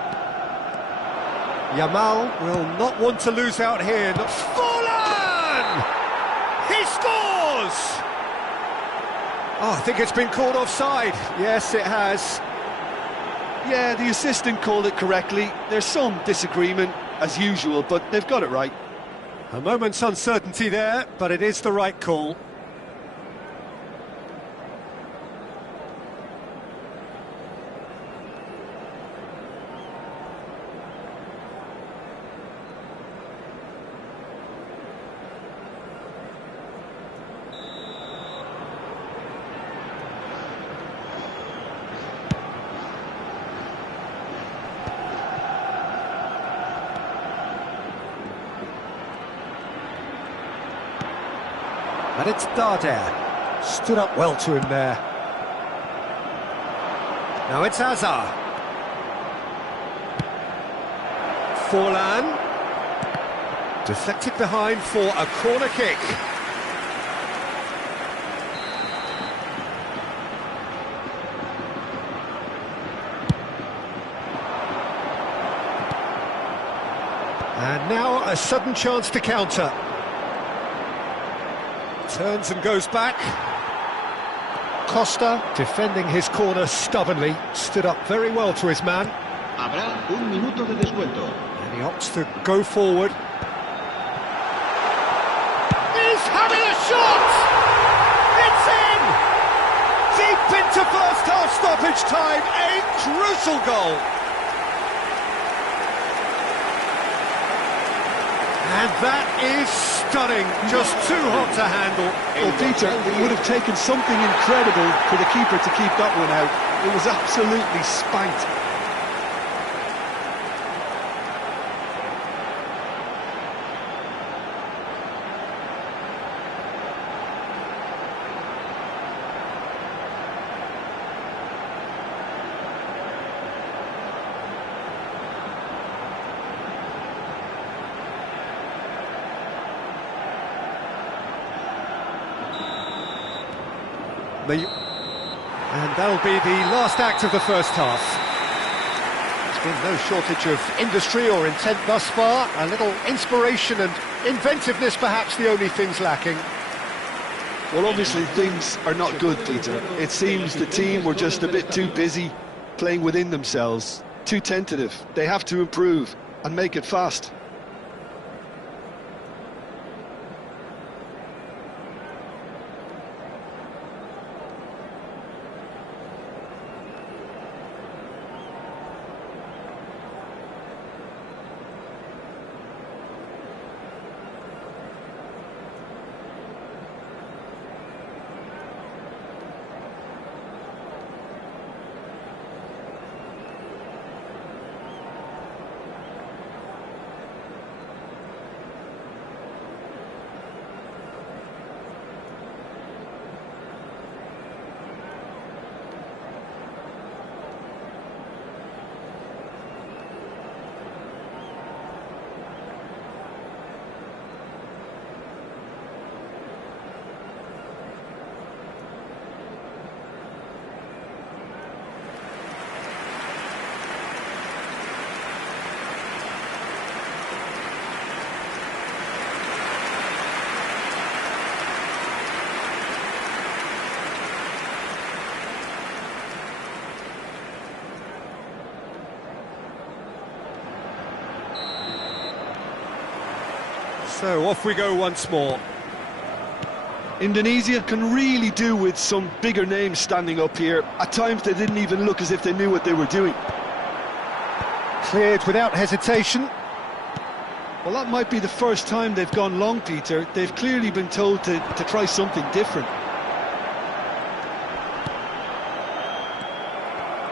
Yamal will not want to lose out here. Fallen! He scores! Oh, I think it's been called offside. Yes, it has. Yeah, the assistant called it correctly. There's some disagreement, as usual, but they've got it right. A moment's uncertainty there, but it is the right call. And it's Trakteer. Stood up well to him there. Now it's Hazard. Forlan. Deflected behind for a corner kick. And now a sudden chance to counter. Turns and goes back. Costa defending his corner stubbornly. Stood up very well to his man. Habrá un minuto de descuento. And he opts to go forward. He's having a shot! It's in! Deep into first half stoppage time. A crucial goal. And that is stunning, just too hot to handle. Well, Peter, it would have taken something incredible for the keeper to keep that one out. It was absolutely spanked. And that'll be the last act of the first half. There's been no shortage of industry or intent thus far. A little inspiration and inventiveness perhaps the only things lacking. Well, obviously things are not good, Peter. It seems the team were just a bit too busy playing within themselves, too tentative. They have to improve and make it fast. So off we go once more. Indonesia can really do with some bigger names standing up here. At times they didn't even look as if they knew what they were doing. Cleared without hesitation. Well, that might be the first time they've gone long, Peter. They've clearly been told to try something different.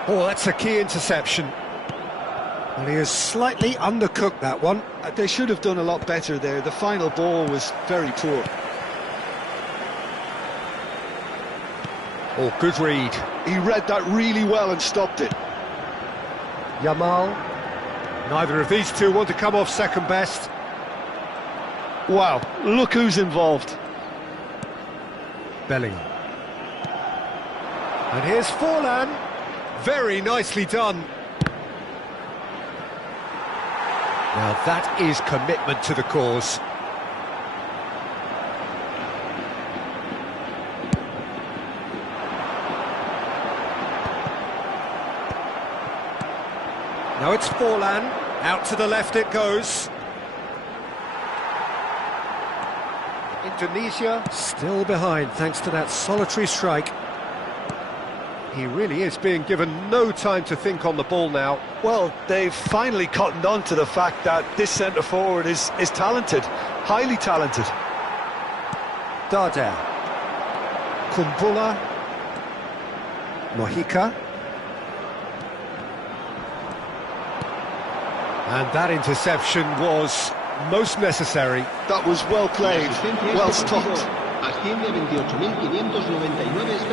Oh, that's a key interception. Well, he has slightly undercooked that one. They should have done a lot better there. The final ball was very poor. Oh, good read. He read that really well and stopped it. Yamal. Neither of these two want to come off second best. Wow, look who's involved. Bellingham. And here's Forlan. Very nicely done. Now that is commitment to the cause. Now it's Forlan. Out to the left it goes. Indonesia still behind thanks to that solitary strike. He really is being given no time to think on the ball now. Well, they've finally cottoned on to the fact that this centre-forward is talented, highly talented. Dardar. Kumbula. Mojica. And that interception was most necessary. That was well played, well stopped.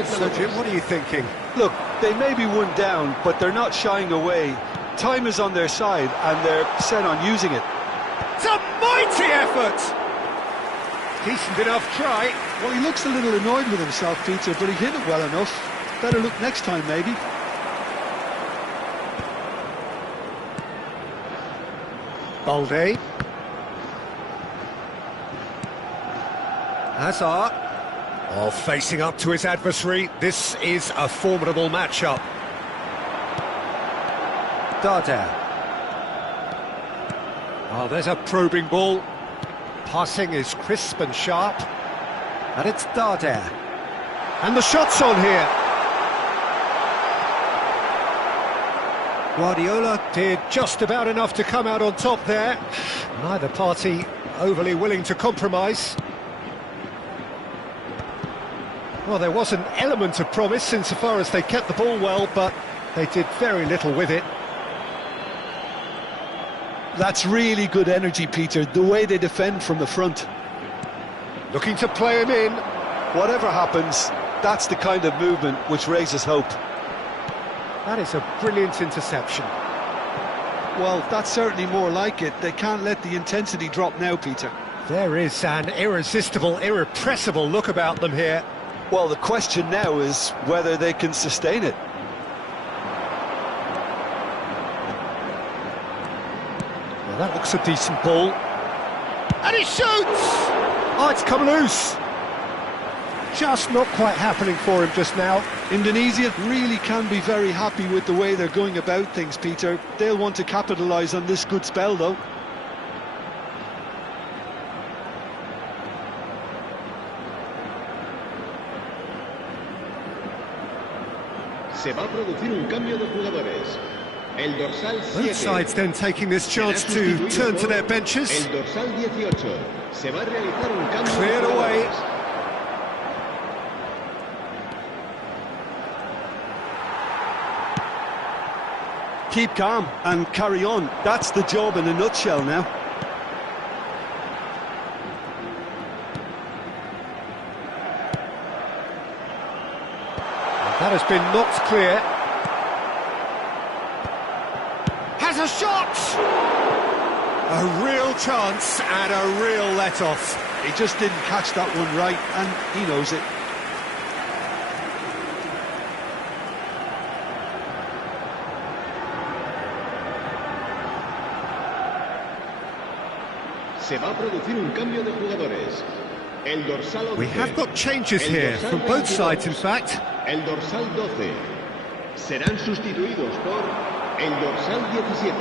So, Jim, what are you thinking? Look, they may be one down, but they're not shying away. Time is on their side, and they're set on using it. It's a mighty effort! Decent enough try. Well, he looks a little annoyed with himself, Peter, but he hit it well enough. Better look next time, maybe. Balde. Hazard. Oh, facing up to his adversary. This is a formidable matchup. Dardar. Oh, there's a probing ball. Passing is crisp and sharp. And it's Dardar. And the shot's on here. Guardiola did just about enough to come out on top there. Neither party overly willing to compromise. Well, there was an element of promise insofar as they kept the ball well, but they did very little with it. That's really good energy, Peter, the way they defend from the front. Looking to play him in. Whatever happens, that's the kind of movement which raises hope. That is a brilliant interception. Well, that's certainly more like it. They can't let the intensity drop now, Peter. There is an irresistible, irrepressible look about them here. Well, the question now is whether they can sustain it. Well, that looks a decent ball. And he shoots! Oh, it's come loose. Just not quite happening for him just now. Indonesia really can be very happy with the way they're going about things, Peter. They'll want to capitalise on this good spell, though. Se va a producir un cambio de jugadores. El dorsal 7. Both sides then taking this chance to turn to their benches. El dorsal 18. Se va a realizar un cambio Cleared de away. jugadores. Keep calm and carry on. That's the job in a nutshell now. That has been knocked clear. Has a shot! A real chance and a real let-off. He just didn't catch that one right, and he knows it. Se va a producir un cambio de jugadores. El dorsal 11. We have got changes here from both sides, in fact. El dorsal 12. Serán sustituidos por el dorsal 17.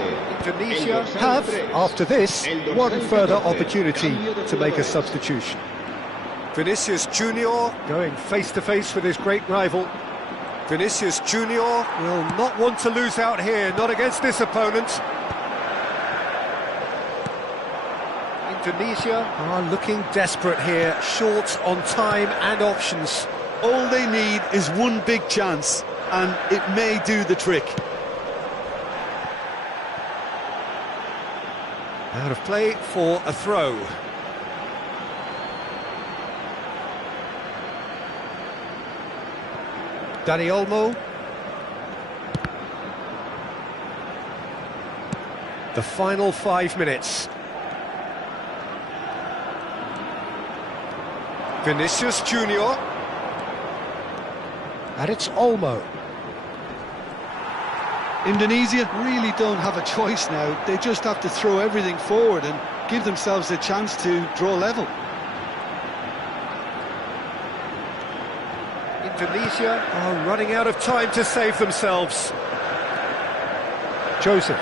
Indonesia have, after this, one further opportunity to make a substitution. Vinicius Junior Going face-to-face with his great rival. Vinicius Junior will not want to lose out here, not against this opponent. Indonesia are looking desperate here, short on time and options. All they need is one big chance, and it may do the trick. Out of play for a throw. Dani Olmo. The final 5 minutes. Vinicius Junior. And it's Olmo. Indonesia really don't have a choice now. They just have to throw everything forward and give themselves a chance to draw level. Indonesia are running out of time to save themselves. Joseph.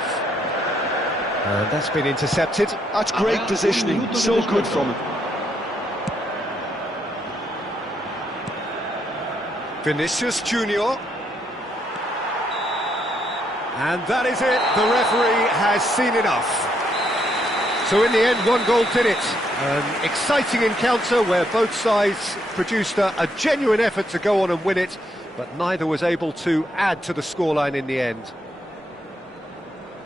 And that's been intercepted. That's great positioning, so good from him. Vinicius Junior. And that is it. The referee has seen enough. So in the end, one goal did it. An exciting encounter where both sides produced a genuine effort to go on and win it, but neither was able to add to the scoreline in the end.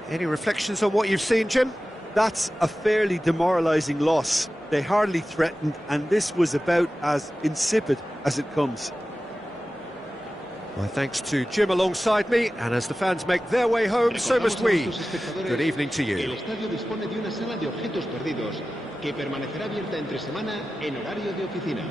Any reflections on what you've seen, Jim? That's a fairly demoralising loss. They hardly threatened, and this was about as insipid as it comes. My thanks to Jim alongside me, and as the fans make their way home, so must we. Good evening to you. El estadio dispone de una sala de objetos perdidos que permanecerá abierta entre semana en horario de oficina.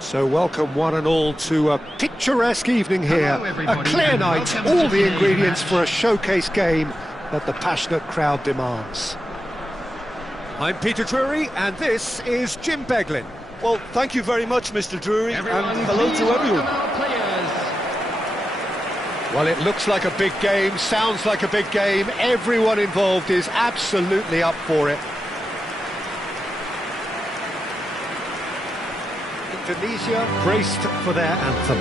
So welcome one and all to a picturesque evening here. Hello, everybody, A clear and night, welcome all to the today's ingredients match. for a showcase game that the passionate crowd demands. I'm Peter Drury, and this is Jim Beglin. Well, thank you very much, Mr. Drury, Everyone, and hello please to everyone. welcome our players. Well, it looks like a big game, sounds like a big game. Everyone involved is absolutely up for it. Indonesia braced for their anthem.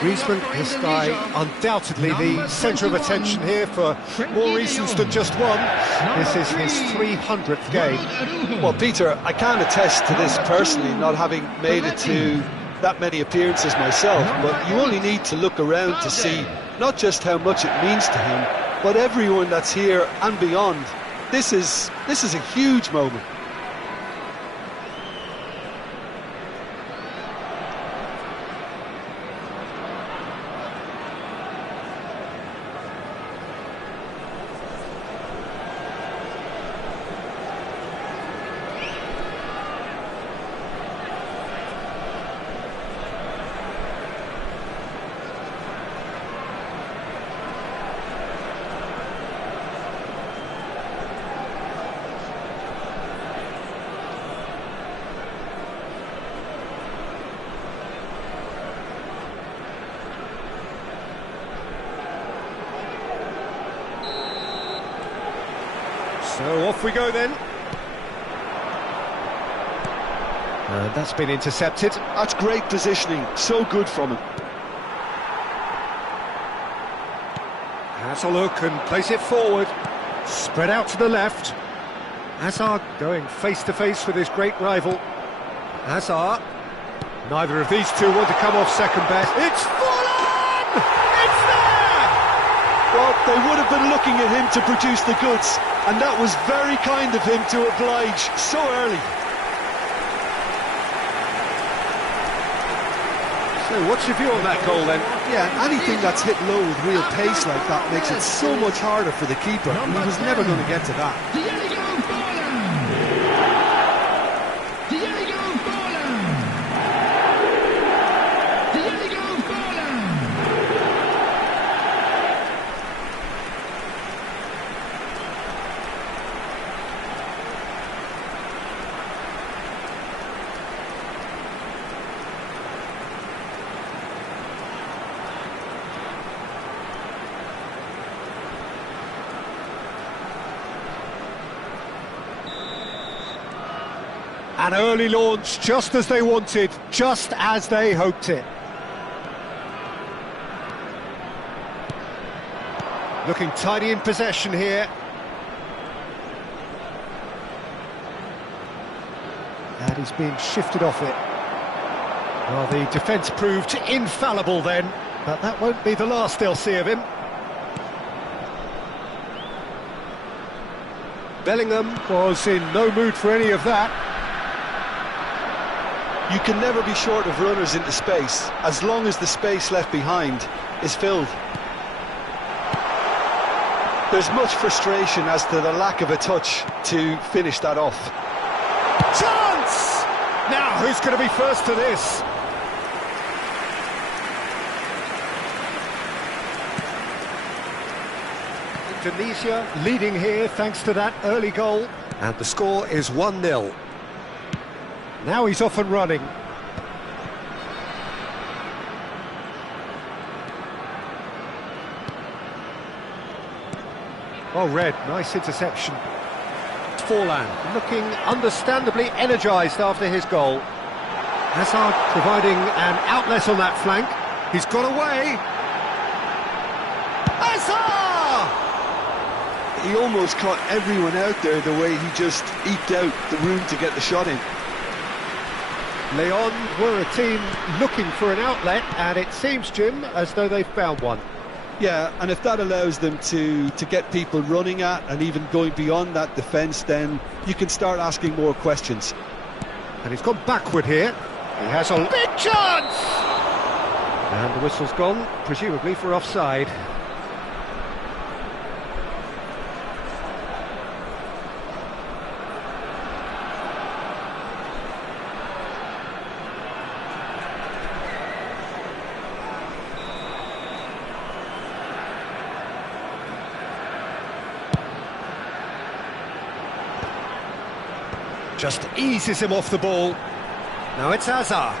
Griezmann, this guy, undoubtedly the centre of attention here for more reasons than just one. This is his 300th game. Well, Peter, I can attest to this personally, not having made it to that many appearances myself, but you only need to look around to see not just how much it means to him, but everyone that's here and beyond. This is a huge moment. So off we go then. And that's been intercepted. That's great positioning, so good from him. Has a look and plays it forward. Spread out to the left. Hazard going face to face with his great rival. Hazard. Neither of these two want to come off second best. It's full on! It's there! Well, they would have been looking at him to produce the goods, and that was very kind of him to oblige so early. So what's your view on that goal then? Yeah, anything that's hit low with real pace like that makes it so much harder for the keeper, and he was never going to get to that. An early launch, just as they wanted, just as they hoped it. Looking tidy in possession here. And he's been shifted off it. Well, the defence proved infallible then, but that won't be the last they'll see of him. Bellingham was in no mood for any of that. You can never be short of runners into space, as long as the space left behind is filled. There's much frustration as to the lack of a touch to finish that off. Chance! Now, who's going to be first to this? Indonesia leading here thanks to that early goal. And the score is 1-0. Now he's off and running. Oh, Red, nice interception. Forlan looking understandably energised after his goal. Hazard providing an outlet on that flank. He's got away. Hazard! he almost caught everyone out there the way he just eked out the room to get the shot in. Leon were a team looking for an outlet, and it seems, Jim, as though they've found one. Yeah, and if that allows them to get people running at and even going beyond that defence, then you can start asking more questions. And he's gone backward here. He has a big chance! And the whistle's gone, presumably for offside. Just eases him off the ball. Now it's Azar.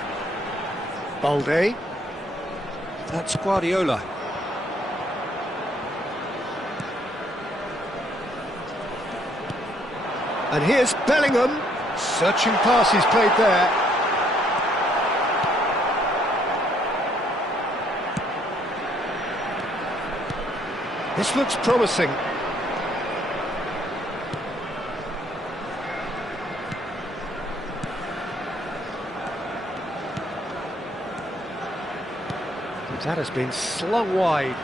Balde. That's Guardiola. And here's Bellingham. Searching passes played there. This looks promising. That has been slung wide.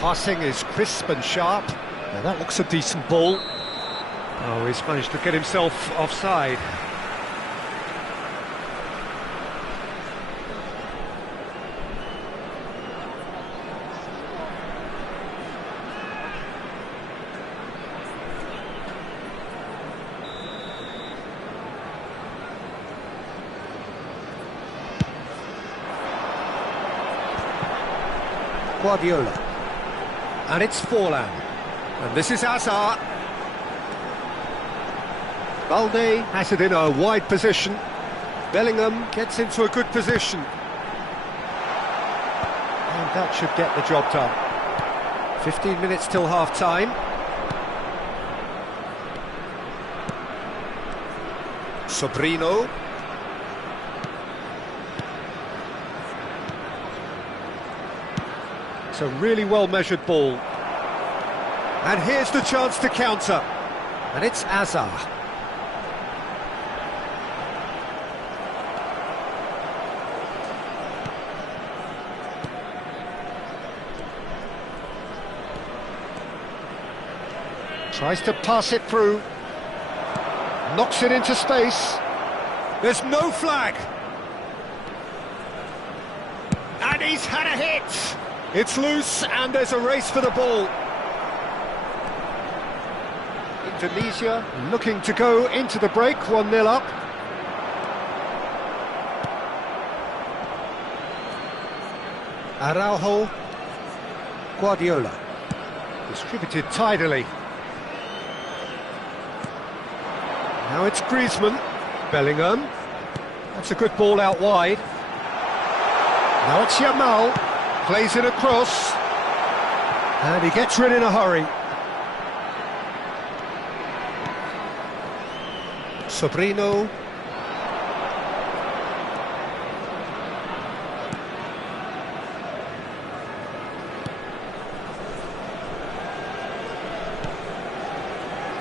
Passing is crisp and sharp. Now that looks a decent ball. Oh, he's managed to get himself offside. Guardiola. And it's Forlan. And this is Azar. Balde has it in a wide position. Bellingham gets into a good position. And that should get the job done. 15 minutes till half-time. Sobrino. It's a really well-measured ball. And here's the chance to counter. And it's Azar. Tries to pass it through. Knocks it into space. There's no flag. And he's had a hit. It's loose and there's a race for the ball. Indonesia looking to go into the break, 1-0 up. Araujo. Guardiola. Distributed tidily. Now it's Griezmann. Bellingham. That's a good ball out wide. Now it's Yamal. Plays it across. And he gets rid in a hurry. Sobrino.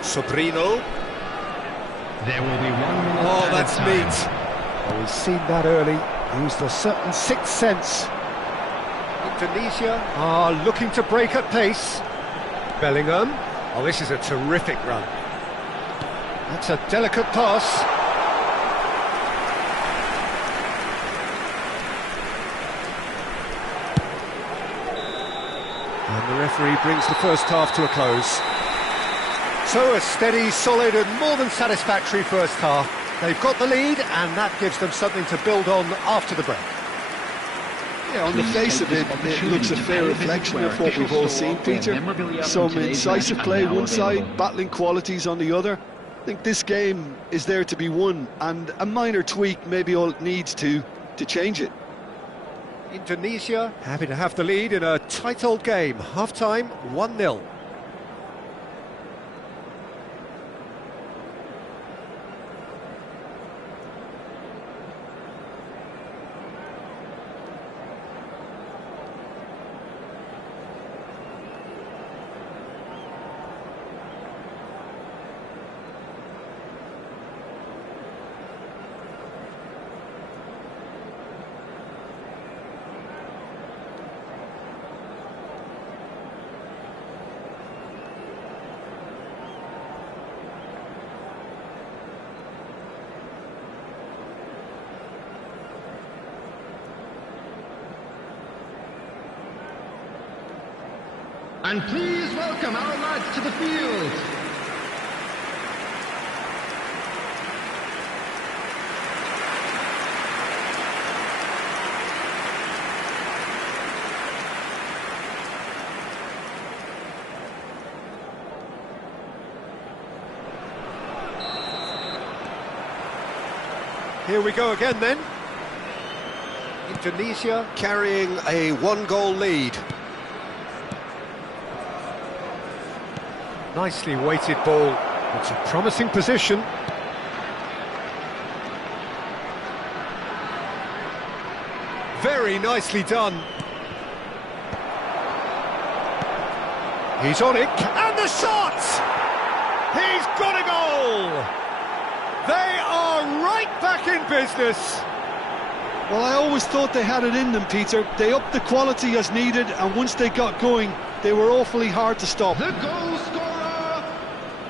Sobrino. There will be 1 minute. Oh, that's time. neat. Oh, he's seen that early. Used a certain sixth sense. Indonesia are looking to break at pace. Bellingham. Oh, this is a terrific run. That's a delicate pass. And the referee brings the first half to a close. So a steady, solid and more than satisfactory first half. They've got the lead and that gives them something to build on after the break. Yeah, on the face of it, it looks a fair reflection of what we've all seen, Peter. Some incisive play one side, battling qualities on the other. I think this game is there to be won, and a minor tweak maybe all it needs to change it. Indonesia happy to have the lead in a tight old game. Half-time, 1-0. And please welcome our lads to the field. Here we go again then. Indonesia carrying a 1-goal lead. Nicely weighted ball. It's a promising position. Very nicely done. He's on it, and the shot! He's got a goal! They are right back in business. Well, I always thought they had it in them, Peter. They upped the quality as needed, and once they got going, they were awfully hard to stop. The goal scorer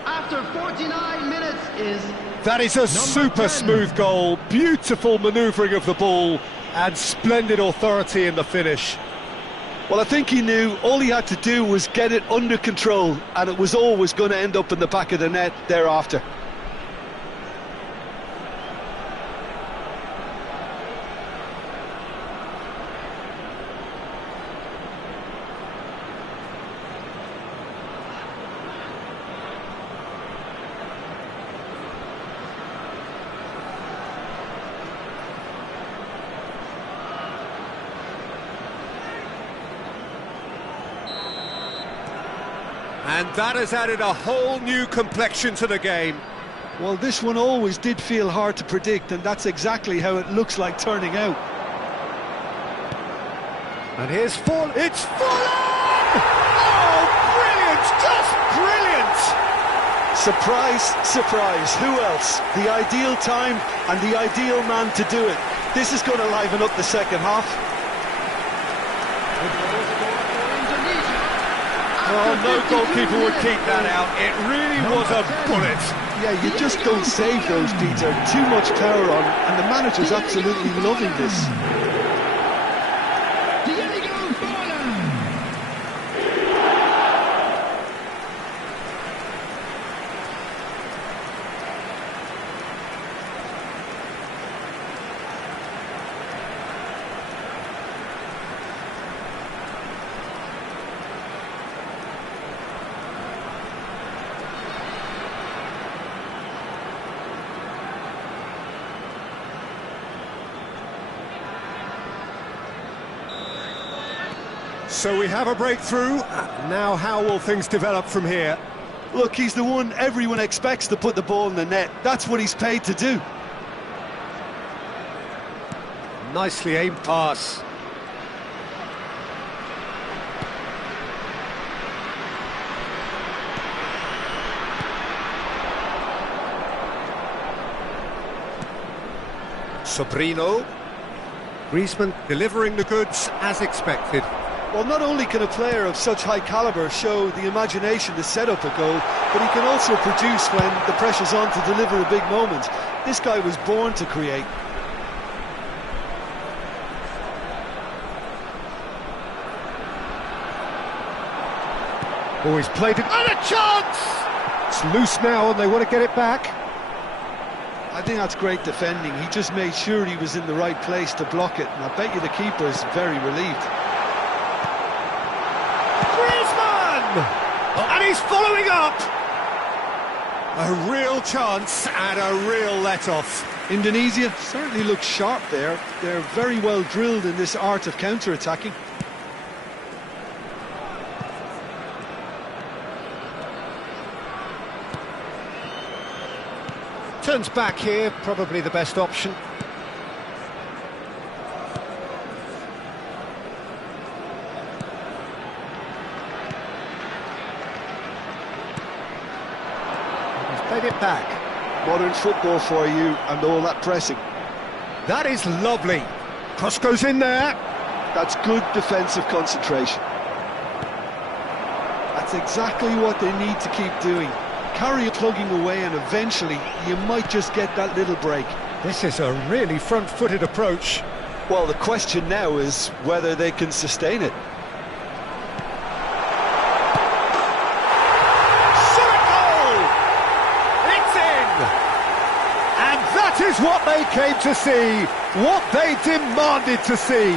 after 49 minutes is... That is a super 10. smooth goal. Beautiful manoeuvring of the ball and splendid authority in the finish. Well, I think he knew all he had to do was get it under control, and it was always going to end up in the back of the net thereafter. And that has added a whole new complexion to the game. Well, this one always did feel hard to predict, and that's exactly how it looks like turning out. And here's Fall. It's Fulham! Oh, brilliant! Just brilliant! Surprise, surprise. Who else? The ideal time and the ideal man to do it. This is going to liven up the second half. Oh, no goalkeeper would keep that out. It really was a bullet. Yeah, you just don't save those, Peter. Too much power on, and the manager's absolutely loving this. So we have a breakthrough. Now how will things develop from here? Look, he's the one everyone expects to put the ball in the net. That's what he's paid to do. Nicely aimed pass. Sobrino. Griezmann delivering the goods as expected. Well, not only can a player of such high calibre show the imagination to set up a goal, but he can also produce when the pressure's on to deliver a big moment. This guy was born to create. Oh, he's played it, and a chance! It's loose now and they want to get it back. I think that's great defending. He just made sure he was in the right place to block it, and I bet you the keeper is very relieved. And he's following up! A real chance and a real let-off. Indonesia certainly looks sharp there. They're very well drilled in this art of counter-attacking. Turns back here, probably the best option. Played it back. Modern football for you and all that pressing. That is lovely. Cross goes in there. That's good defensive concentration. That's exactly what they need to keep doing. Carry it plugging away and eventually you might just get that little break. This is a really front-footed approach. Well, the question now is whether they can sustain it. is what they came to see, what they demanded to see.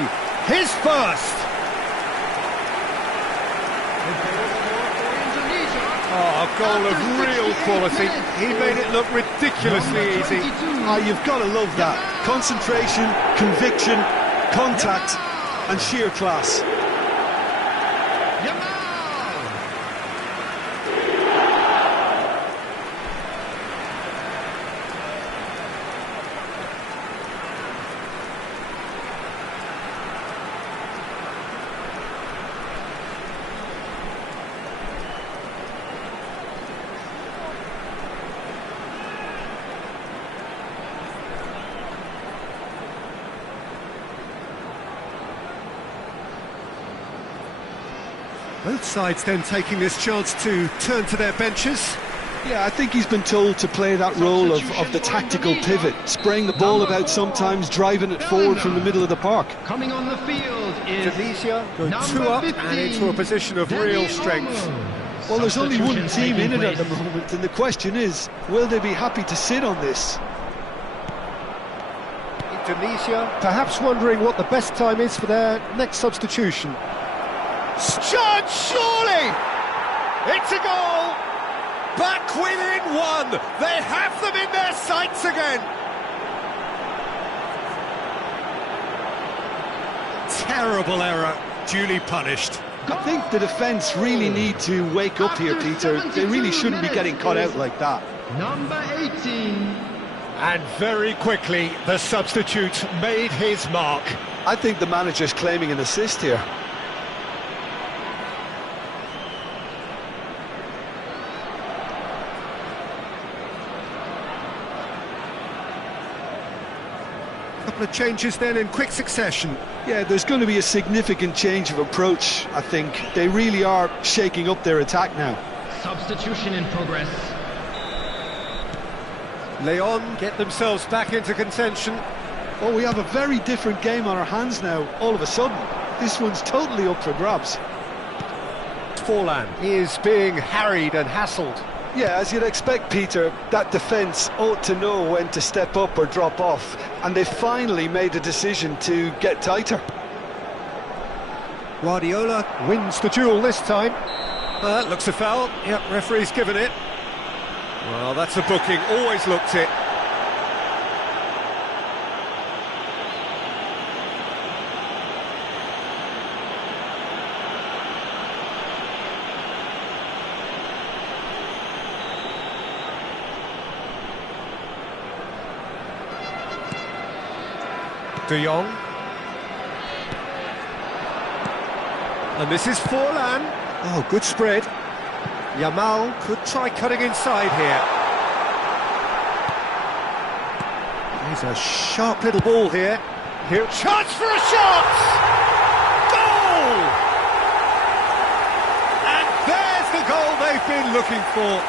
His first. Oh, a goal of real quality. He made it look ridiculously easy. Oh, you've got to love that. Concentration, conviction, contact, and sheer class. Both sides then taking this chance to turn to their benches. Yeah, I think he's been told to play that role of the tactical pivot, spraying the ball about sometimes, driving it forward from the middle of the park. Coming on the field is Indonesia going 2 up and into a position of real strength. Well, there's only one team in it at the moment, and the question is, will they be happy to sit on this? Indonesia perhaps wondering what the best time is for their next substitution. Chance, surely! It's a goal! Back within one! They have them in their sights again! Terrible error, duly punished. I think the defence really need to wake up here, Peter. They really shouldn't be getting caught out like that. Number 18. And very quickly, the substitute made his mark. I think the manager's claiming an assist here. Couple of changes then in quick succession. Yeah, there's going to be a significant change of approach, I think. They really are shaking up their attack now. Substitution in progress. Leon get themselves back into contention. Oh, we have a very different game on our hands now, all of a sudden. This one's totally up for grabs. Forlan is being harried and hassled. Yeah, as you'd expect, Peter, that defence ought to know when to step up or drop off, and they finally made a decision to get tighter. Guardiola wins the duel this time. Looks a foul. Yep, referee's given it. Well, that's a booking, always looked it. De Jong. And this is Forlan. Oh, good spread. Yamal could try cutting inside here. There's a sharp little ball here. Here, chance for a shot! Goal! And there's the goal they've been looking for.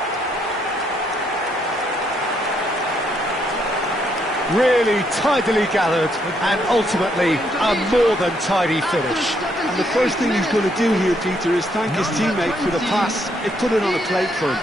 Really tidily gathered and ultimately a more than tidy finish. And the first thing he's going to do here, Peter, is thank his teammate for the pass. It put it on a plate for him.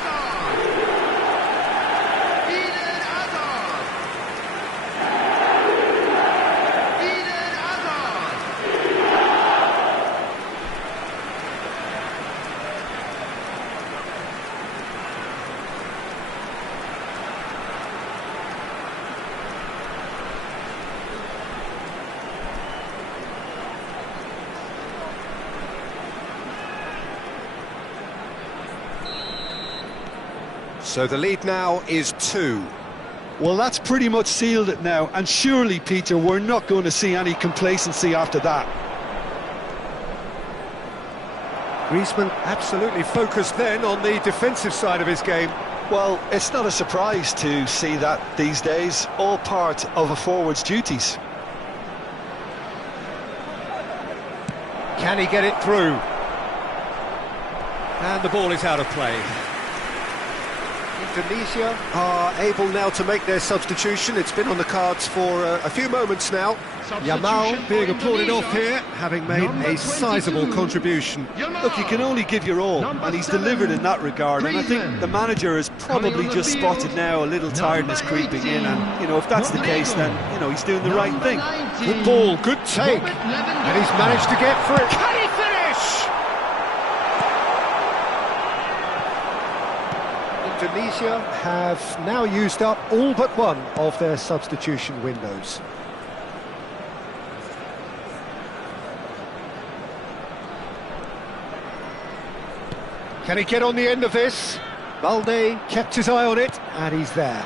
So the lead now is 2. Well, that's pretty much sealed it now, and surely, Peter, we're not going to see any complacency after that. Griezmann absolutely focused then on the defensive side of his game. Well, it's not a surprise to see that these days, all part of a forward's duties. Can he get it through? And the ball is out of play. Indonesia are able now to make their substitution. It's been on the cards for a few moments now. Yamal being applauded off here, having made a sizable contribution. Look, you can only give your all, and he's delivered in that regard. And I think the manager has probably just spotted now a little tiredness creeping in. And, you know, if that's the case, then, you know, he's doing the right thing. Good ball, good take. And he's managed to get through. Can he finish? Indonesia have now used up all but one of their substitution windows. Can he get on the end of this? Balde kept his eye on it, and he's there.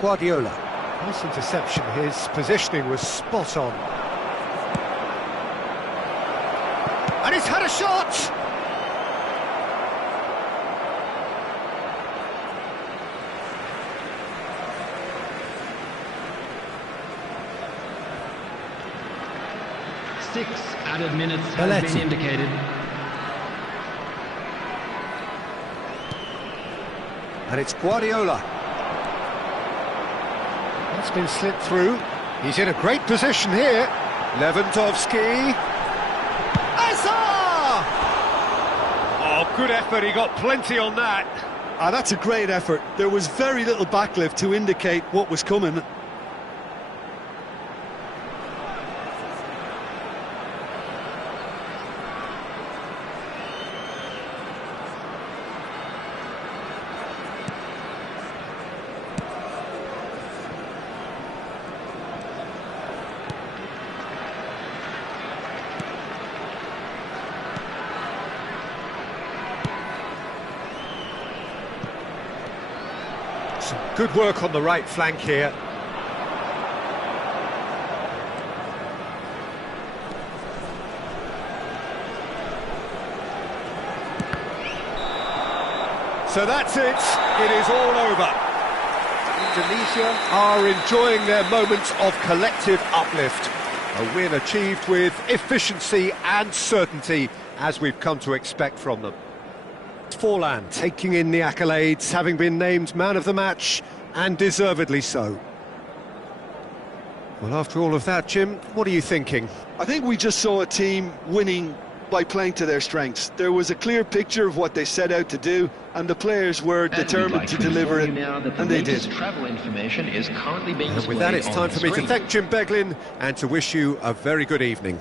Guardiola. Nice interception. His positioning was spot on. And he's had a shot! Six added minutes has been indicated. And it's Guardiola. That's been slipped through. He's in a great position here. Lewandowski. Hazard! Oh, good effort. He got plenty on that. That's a great effort. There was very little backlift to indicate what was coming. Some good work on the right flank here. So that's it. It is all over. Indonesia are enjoying their moments of collective uplift. A win achieved with efficiency and certainty, as we've come to expect from them. Forlan taking in the accolades, having been named man of the match, and deservedly so. Well, after all of that, Jim, what are you thinking? I think we just saw a team winning by playing to their strengths. There was a clear picture of what they set out to do, and the players were determined to deliver it, and they did. Travel information is currently being And with that, it's time for me to thank Jim Beglin and to wish you a very good evening.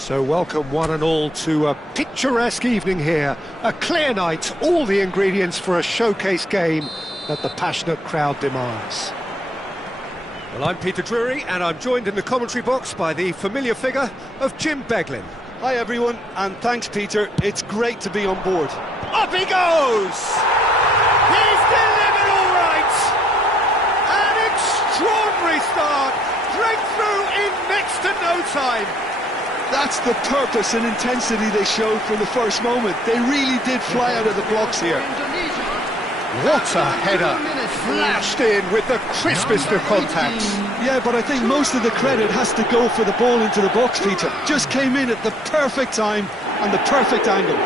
So welcome one and all to a picturesque evening here. A clear night, all the ingredients for a showcase game that the passionate crowd demands. Well, I'm Peter Drury, and I'm joined in the commentary box by the familiar figure of Jim Beglin. Hi everyone, and thanks Peter, it's great to be on board. Up he goes! He's delivered all right! An extraordinary start, breakthrough in next to no time. That's the purpose and intensity they showed from the first moment. They really did fly out of the blocks here. What a header, flashed in with the crispest of contacts. Yeah, but I think most of the credit has to go for the ball into the box, Peter. Just came in at the perfect time and the perfect angle.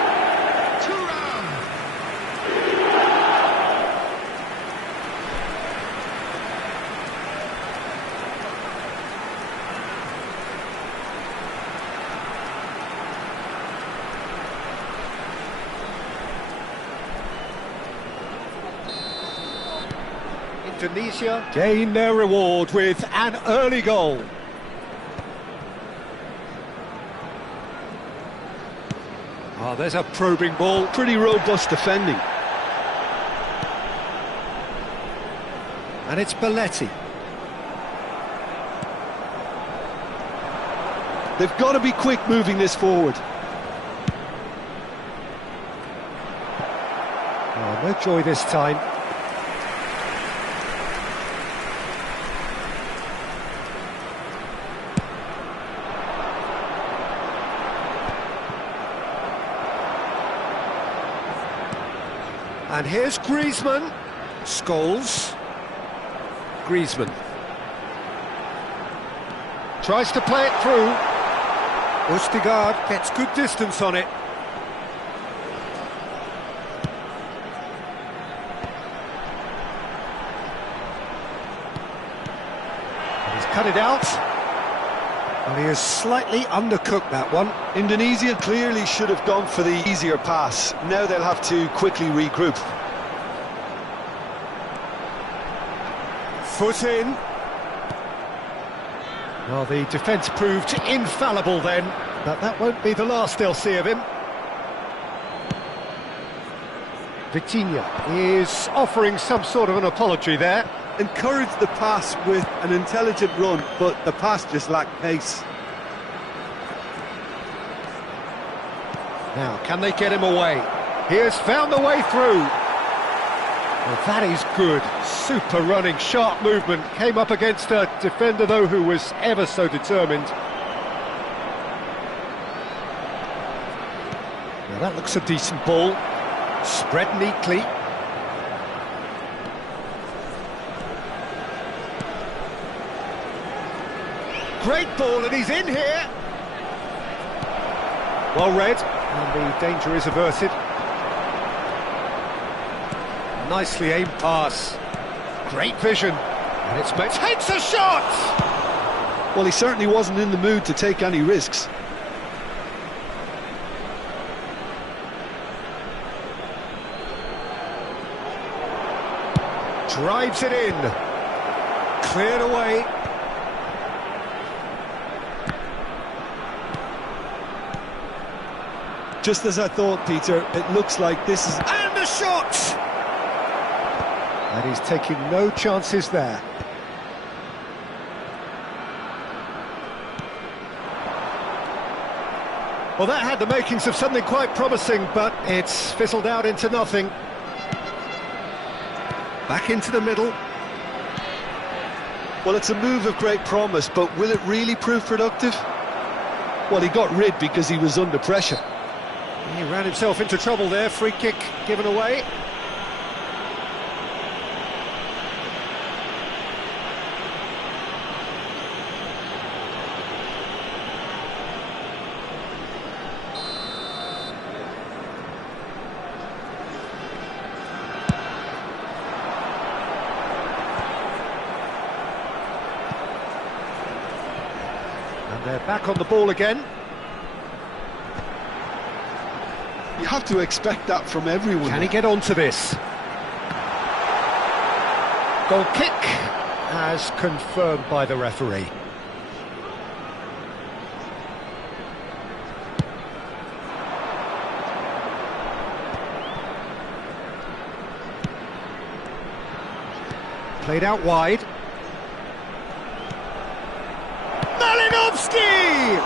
Indonesia gain their reward with an early goal. Oh, there's a probing ball. Pretty robust defending. And it's Belletti. They've got to be quick moving this forward. Oh, no joy this time. And here's Griezmann. Scholes. Griezmann. Tries to play it through. Østigard gets good distance on it. And he's cut it out. And he has slightly undercooked that one. Indonesia clearly should have gone for the easier pass. Now they'll have to quickly regroup. Foot in. Well, the defence proved infallible then, but that won't be the last they'll see of him. Vitinha is offering some sort of an apology there. Encouraged the pass with an intelligent run, but the pass just lacked pace. Now, can they get him away? He has found the way through. Well, that is good. Super running, sharp movement. Came up against a defender, though, who was ever so determined. Now, that looks a decent ball. Spread neatly. Great ball, and he's in here. Well read, and the danger is averted. Nicely aimed pass. Great vision. And it's made. Takes a shot! Well, he certainly wasn't in the mood to take any risks. Drives it in. Cleared away. Just as I thought, Peter, it looks like this is... And a shot! And he's taking no chances there. Well, that had the makings of something quite promising, but it's fizzled out into nothing. Back into the middle. Well, it's a move of great promise, but will it really prove productive? Well, he got rid because he was under pressure. He ran himself into trouble there. Free kick given away. And they're back on the ball again. You have to expect that from everyone. Can he get onto this? Goal kick, as confirmed by the referee. Played out wide. Malinovsky!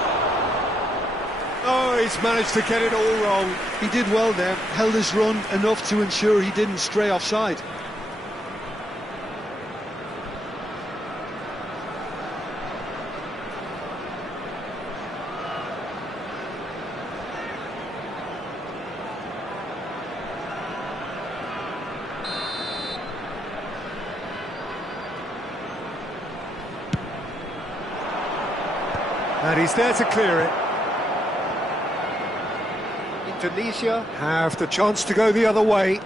Oh, he's managed to get it all wrong. He did well there, held his run enough to ensure he didn't stray offside. And he's there to clear it. Indonesia have the chance to go the other way.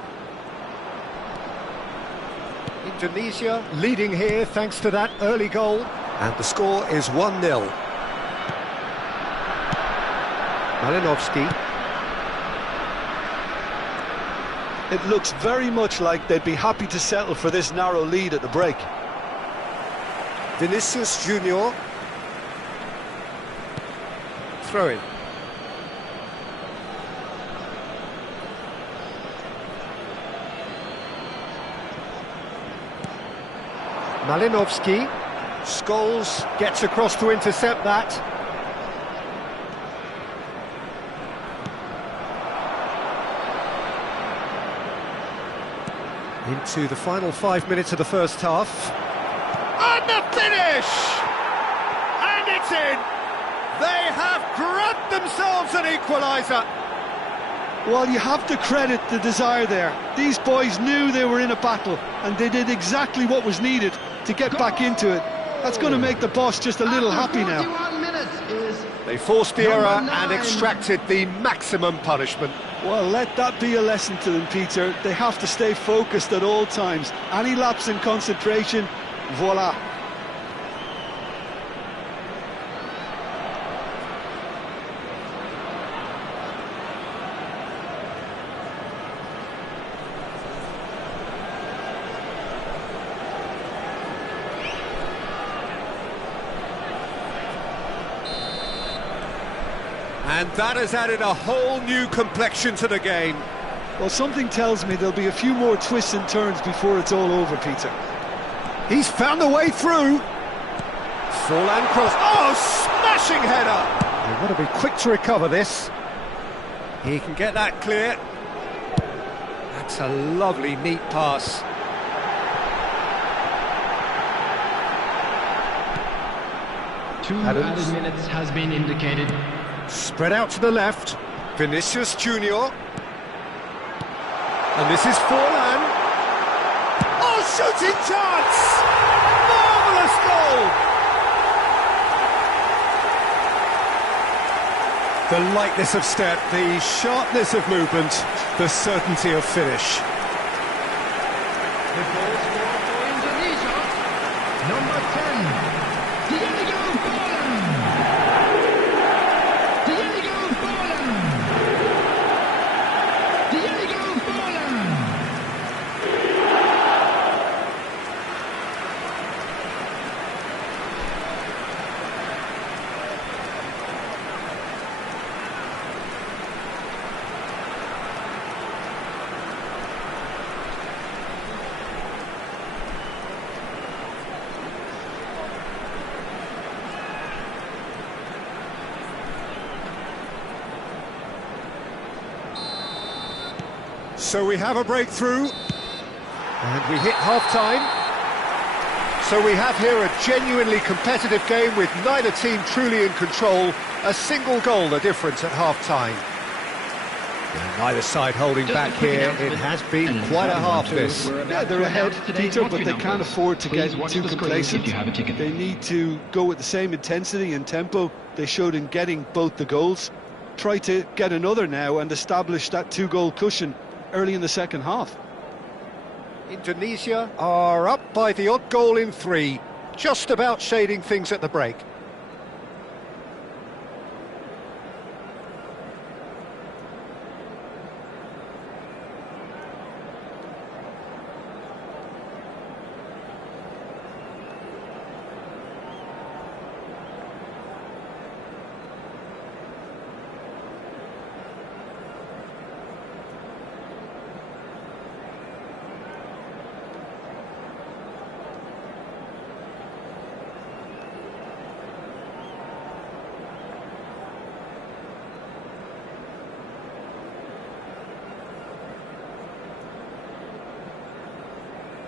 Indonesia leading here thanks to that early goal. And the score is 1-0. Malinovsky. It looks very much like they'd be happy to settle for this narrow lead at the break. Vinicius Junior. Throw in. Malinovsky. Scholes gets across to intercept that. Into the final 5 minutes of the first half. And the finish! And it's in! They have grabbed themselves an equaliser. Well, you have to credit the desire there. These boys knew they were in a battle, and they did exactly what was needed to get back into it. That's going to make the boss just a little happy now. They forced the error and extracted the maximum punishment. Well, let that be a lesson to them, Peter. They have to stay focused at all times. Any lapse in concentration, voila. And that has added a whole new complexion to the game. Well, something tells me there'll be a few more twists and turns before it's all over, Peter. He's found the way through. Forehand cross. Oh, smashing header! You've got to be quick to recover this. He can get that clear. That's a lovely, neat pass. Two added minutes has been indicated. Spread out to the left. Vinicius Junior. And this is Forlan. Oh, shooting chance! Marvellous goal! The lightness of step, the sharpness of movement, the certainty of finish. The goal scorer for Indonesia, number 10, Diego Forlan. Diego Forlan. Diego Forlan. So we have a breakthrough, and we hit half-time. So we have here a genuinely competitive game with neither team truly in control, a single goal the difference at half-time. And neither side holding back here, it has been quite a half this. Yeah, they're ahead, Peter, but they can't afford to get too complacent. They need to go with the same intensity and tempo they showed in getting both the goals. Try to get another now and establish that two-goal cushion early in the second half. Indonesia are up by the odd goal in 3, just about shading things at the break.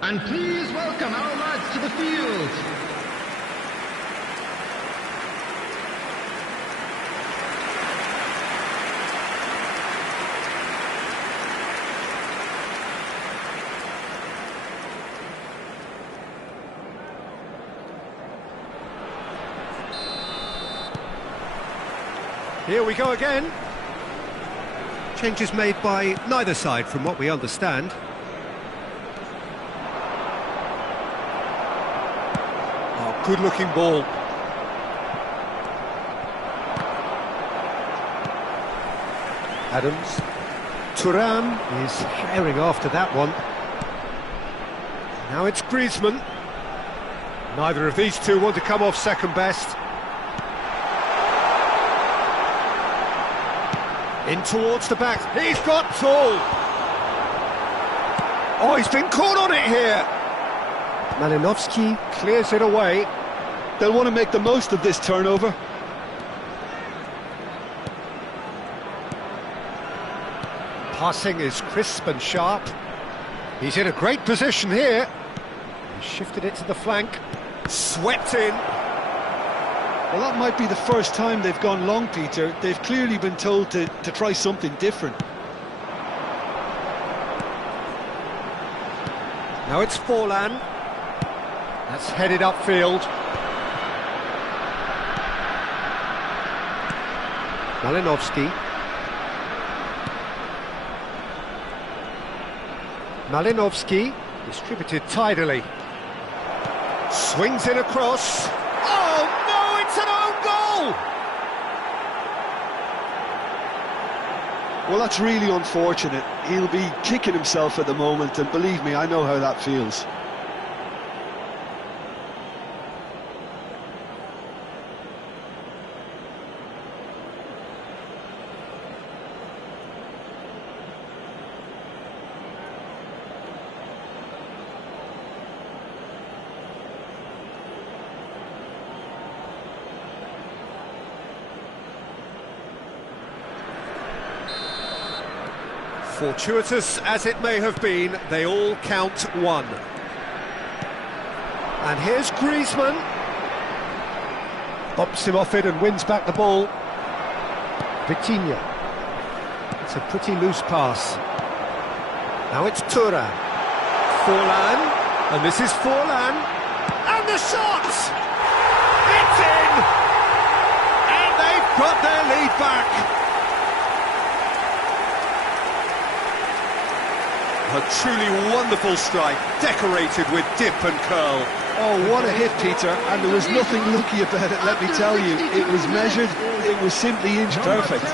And please welcome our lads to the field. Here we go again. Changes made by neither side from what we understand. Oh, good-looking ball. Adams. Thuram is herring after that one. Now it's Griezmann. Neither of these two want to come off second best. In towards the back, he's got tall! Oh, he's been caught on it here! Malinovsky clears it away. They'll want to make the most of this turnover. Passing is crisp and sharp. He's in a great position here. He shifted it to the flank. Swept in. Well, that might be the first time they've gone long, Peter. They've clearly been told to try something different. Now it's Forlan. That's headed upfield. Malinovsky. Malinovsky distributed tidily. Swings in across. Oh no, it's an own goal! Well, that's really unfortunate. He'll be kicking himself at the moment, and believe me, I know how that feels. Fortuitous as it may have been, they all count one. And here's Griezmann. Bops him off it and wins back the ball. Vitinha. It's a pretty loose pass. Now it's Thuram. Forlan. And this is Forlan. And the shot! It's in! And they've got their lead back. A truly wonderful strike, decorated with dip and curl. Oh, what a hit, Peter, and there was nothing lucky about it, let me tell you. It was measured, it was simply inch perfect.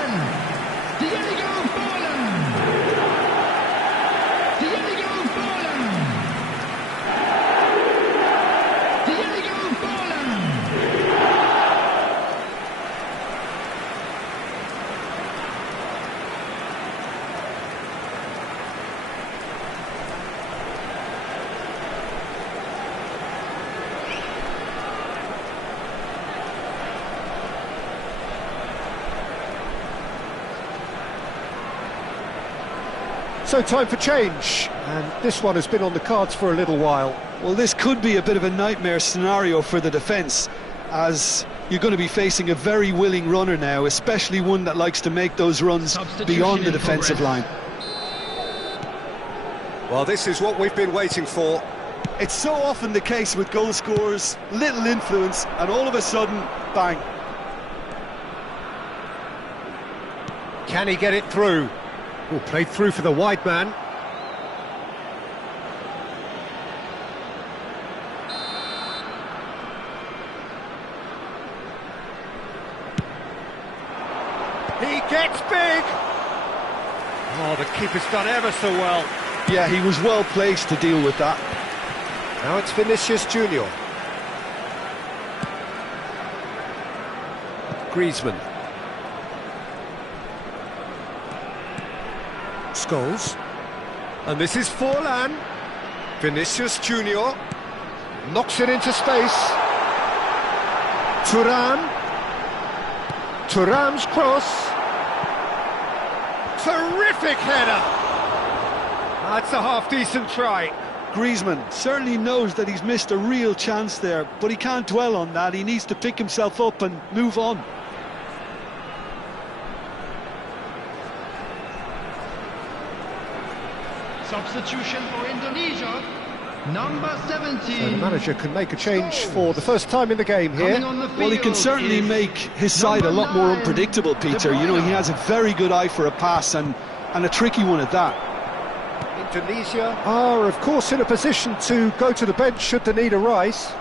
So time for change, and this one has been on the cards for a little while. Well, this could be a bit of a nightmare scenario for the defence, as you're going to be facing a very willing runner now, especially one that likes to make those runs beyond the defensive line. Well, this is what we've been waiting for. It's so often the case with goal scorers, little influence, and all of a sudden, bang. Can he get it through? Oh, played through for the wide man. He gets big! Oh, the keeper's done ever so well. Yeah, he was well placed to deal with that. Now it's Vinicius Junior. Griezmann. Scholes. And this is Forlan. Vinicius Junior knocks it into space. Thuram. Thuram's cross. Terrific header. That's a half-decent try. Griezmann certainly knows that he's missed a real chance there, but he can't dwell on that. He needs to pick himself up and move on. Substitution for Indonesia, number 17. So the manager can make a change for the first time in the game here. Coming on the Well, he can field certainly is make his side a lot more number 9, unpredictable, Peter. You know, he has a very good eye for a pass and a tricky one at that. Indonesia are, of course, in a position to go to the bench should the need arise.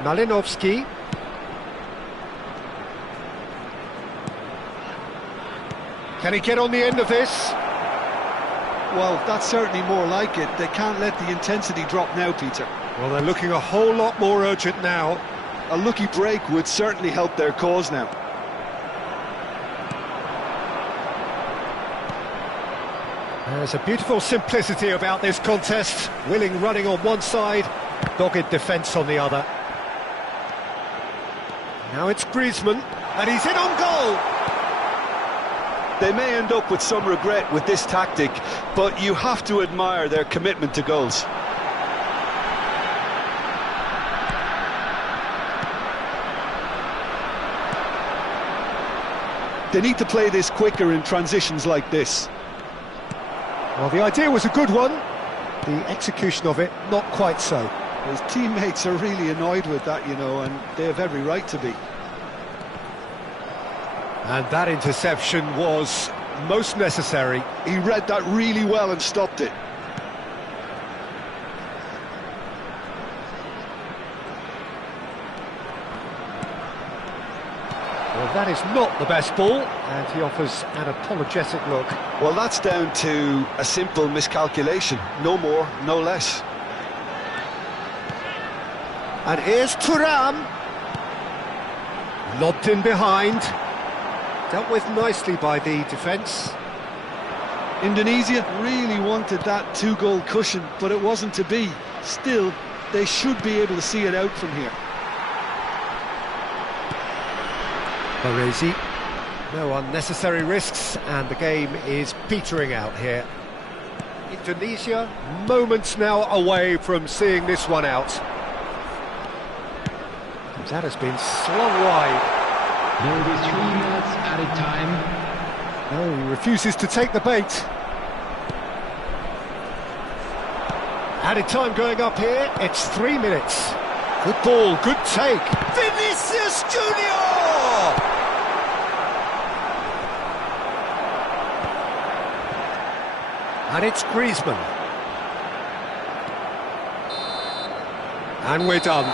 Malinovsky. Can he get on the end of this? Well, that's certainly more like it. They can't let the intensity drop now, Peter. Well, they're looking a whole lot more urgent now. A lucky break would certainly help their cause now. There's a beautiful simplicity about this contest. Willing running on one side, dogged defence on the other. Now it's Griezmann, and he's in on goal! They may end up with some regret with this tactic, but you have to admire their commitment to goals. They need to play this quicker in transitions like this. Well, the idea was a good one. The execution of it, not quite so. His teammates are really annoyed with that, you know, and they have every right to be. And that interception was most necessary. He read that really well and stopped it. Well, that is not the best ball, and he offers an apologetic look. Well, that's down to a simple miscalculation. No more, no less. And here's Thuram. Lobbed in behind. Dealt with nicely by the defence. Indonesia really wanted that two-goal cushion, but it wasn't to be. Still, they should be able to see it out from here. Baresi. No unnecessary risks, and the game is petering out here. Indonesia, moments now away from seeing this one out. That has been slung wide. There will be 3 minutes added time. No, he refuses to take the bait. Added time going up here, it's 3 minutes. Good ball, good take. Vinicius Junior! And it's Griezmann. And we're done.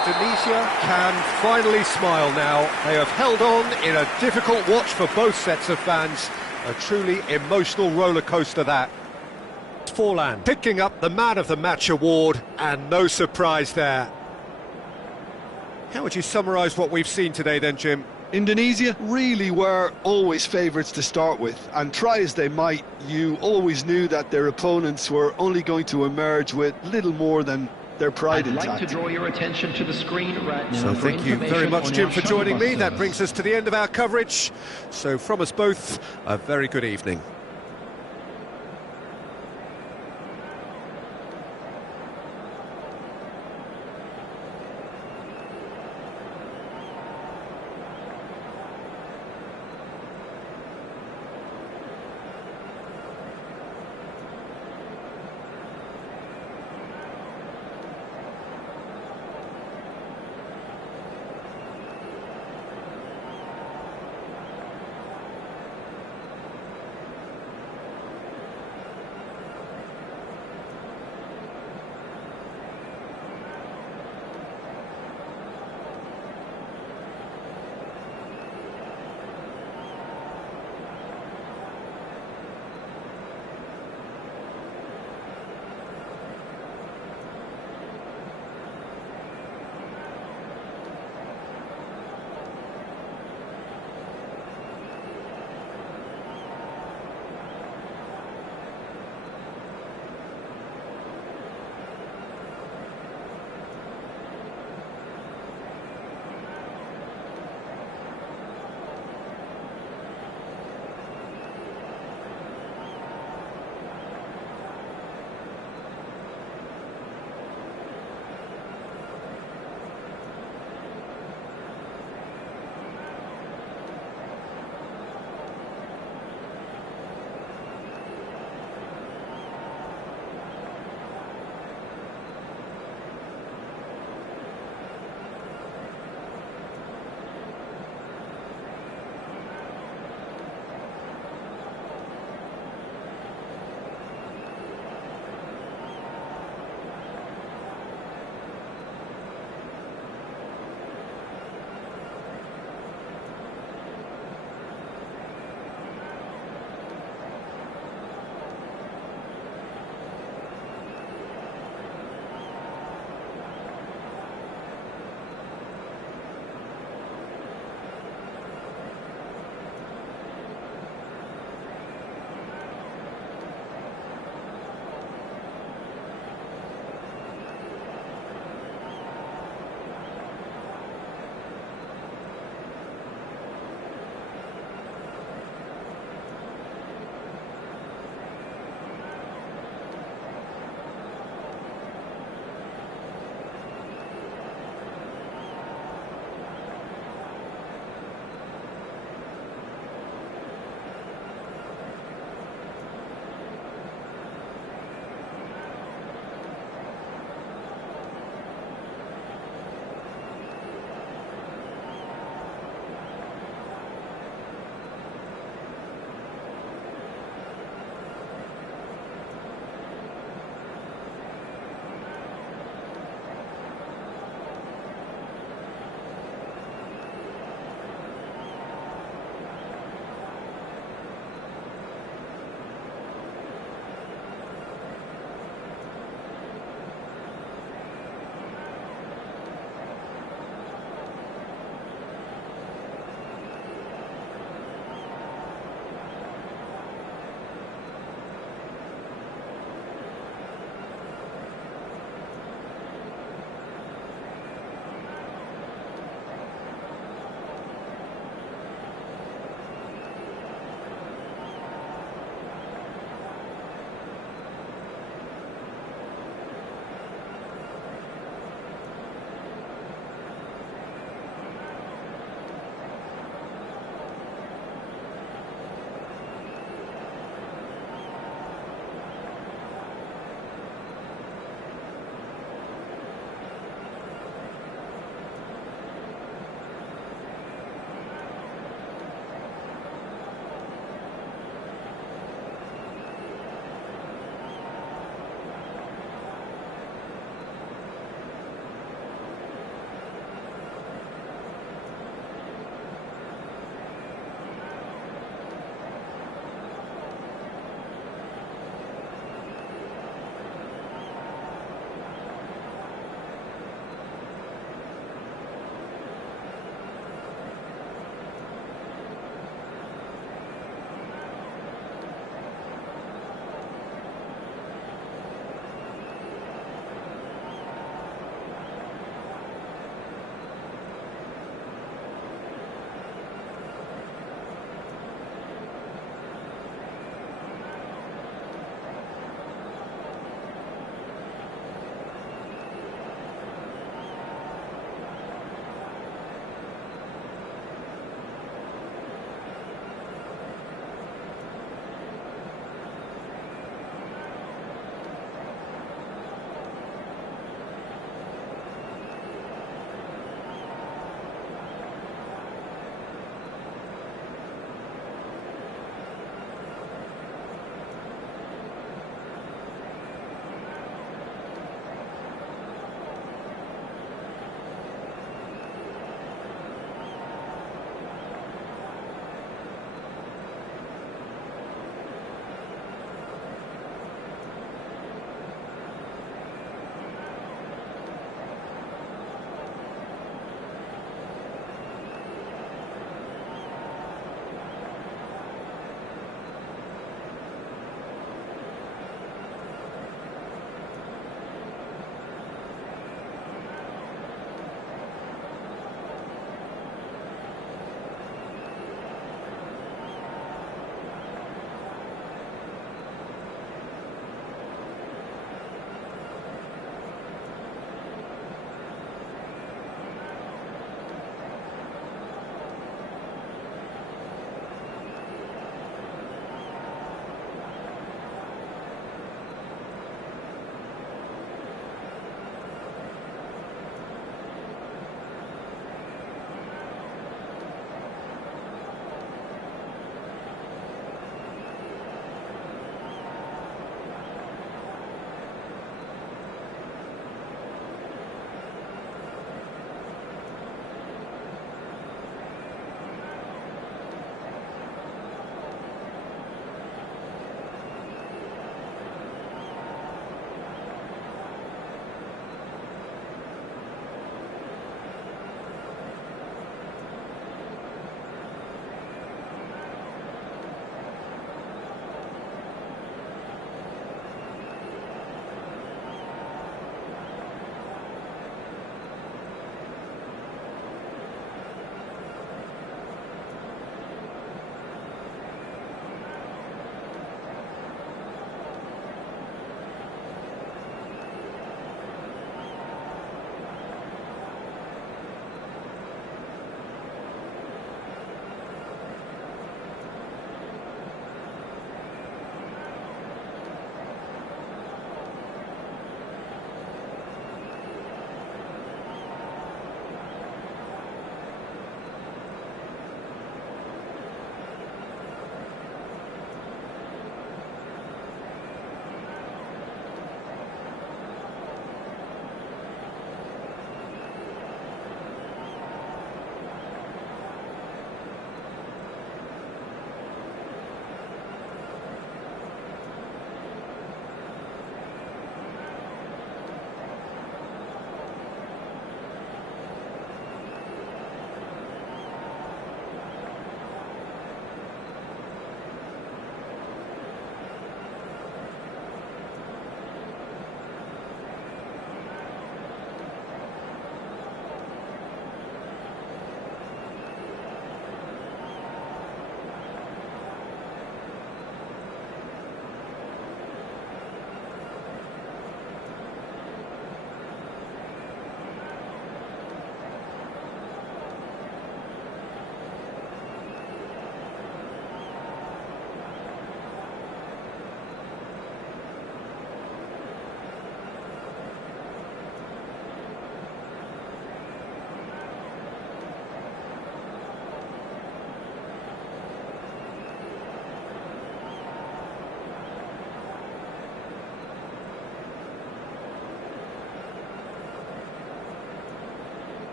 Indonesia can finally smile now. They have held on in a difficult watch for both sets of fans. A truly emotional roller coaster that. Forlan picking up the Man of the Match award, and no surprise there. How would you summarise what we've seen today then, Jim? Indonesia really were always favourites to start with, and try as they might, you always knew that their opponents were only going to emerge with little more than their pride I'd like intact. to draw your attention to the screen right now. So for thank you very information much, on Jim, our for joining shuttle me. That buses. brings us to the end of our coverage. So from us both, a very good evening.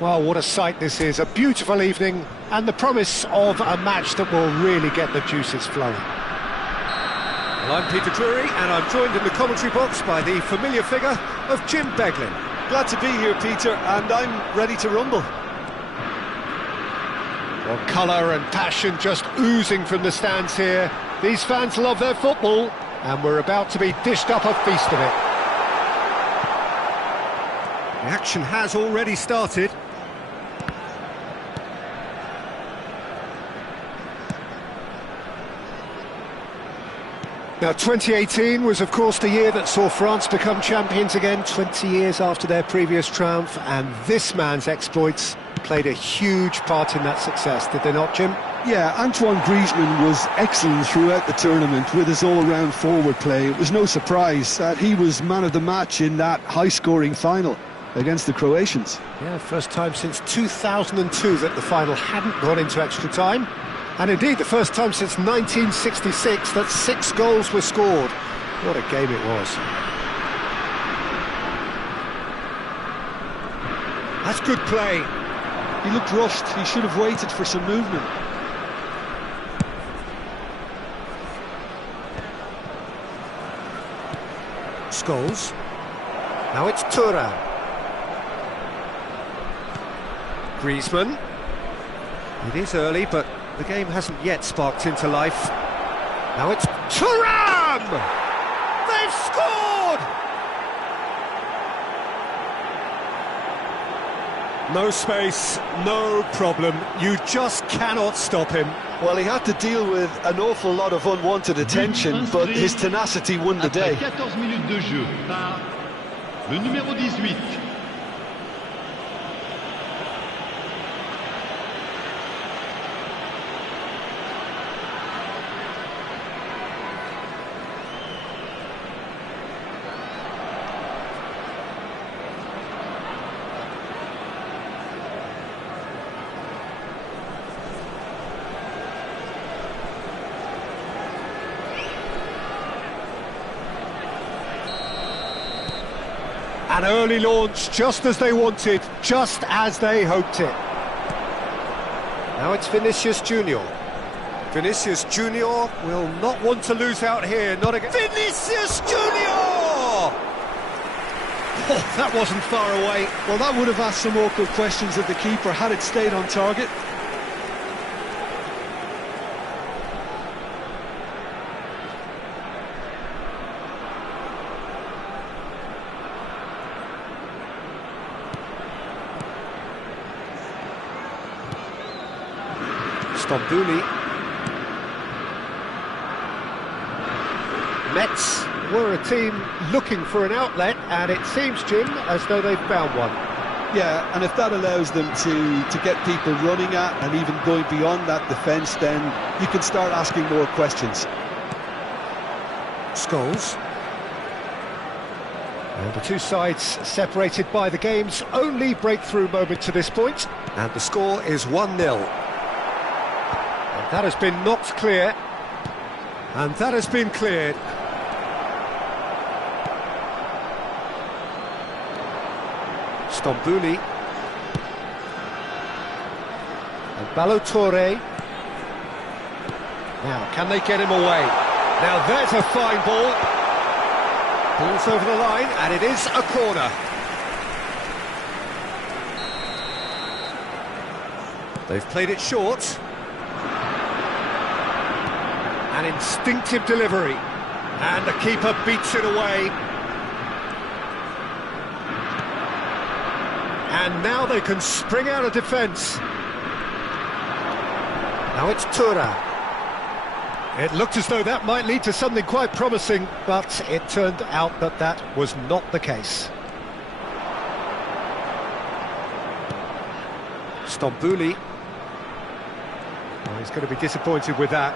Well, what a sight this is, a beautiful evening, and the promise of a match that will really get the juices flowing. Well, I'm Peter Drury, and I'm joined in the commentary box by the familiar figure of Jim Beglin. Glad to be here, Peter, and I'm ready to rumble. Well, colour and passion just oozing from the stands here. These fans love their football, and we're about to be dished up a feast of it. The action has already started. Now, 2018 was, of course, the year that saw France become champions again, 20 years after their previous triumph, and this man's exploits played a huge part in that success, did they not, Jim? Yeah, Antoine Griezmann was excellent throughout the tournament with his all-round forward play. It was no surprise that he was man of the match in that high-scoring final against the Croatians. Yeah, first time since 2002 that the final hadn't gone into extra time. And indeed, the first time since 1966 that 6 goals were scored. What a game it was. That's good play. He looked rushed. He should have waited for some movement. Scholes. Now it's Thuram. Griezmann. It is early, but the game hasn't yet sparked into life. Now it's Thuram! They've scored! No space, no problem. You just cannot stop him. Well, he had to deal with an awful lot of unwanted attention, but his tenacity won the day. Après 14 minutes de jeu par le numéro 18. An early launch, just as they wanted, just as they hoped it. Now it's Vinicius Junior. Vinicius Junior will not want to lose out here, not again. Vinicius Junior! Oh, that wasn't far away. Well, that would have asked some awkward questions of the keeper had it stayed on target. Stambouli. Mets were a team looking for an outlet, and it seems, Jim, as though they've found one. Yeah, and if that allows them to get people running at and even going beyond that defence, then you can start asking more questions. Scholes. And the two sides separated by the game's only breakthrough moment to this point. And the score is 1-0. That has been knocked clear. And that has been cleared. Stambouli. And Balotore. Now, can they get him away? Now, there's a fine ball. Ball's over the line, and it is a corner. They've played it short. An instinctive delivery, and the keeper beats it away. And now they can spring out of defence. Now it's Thuram. It looked as though that might lead to something quite promising, but it turned out that that was not the case. Stambouli. Well, he's going to be disappointed with that.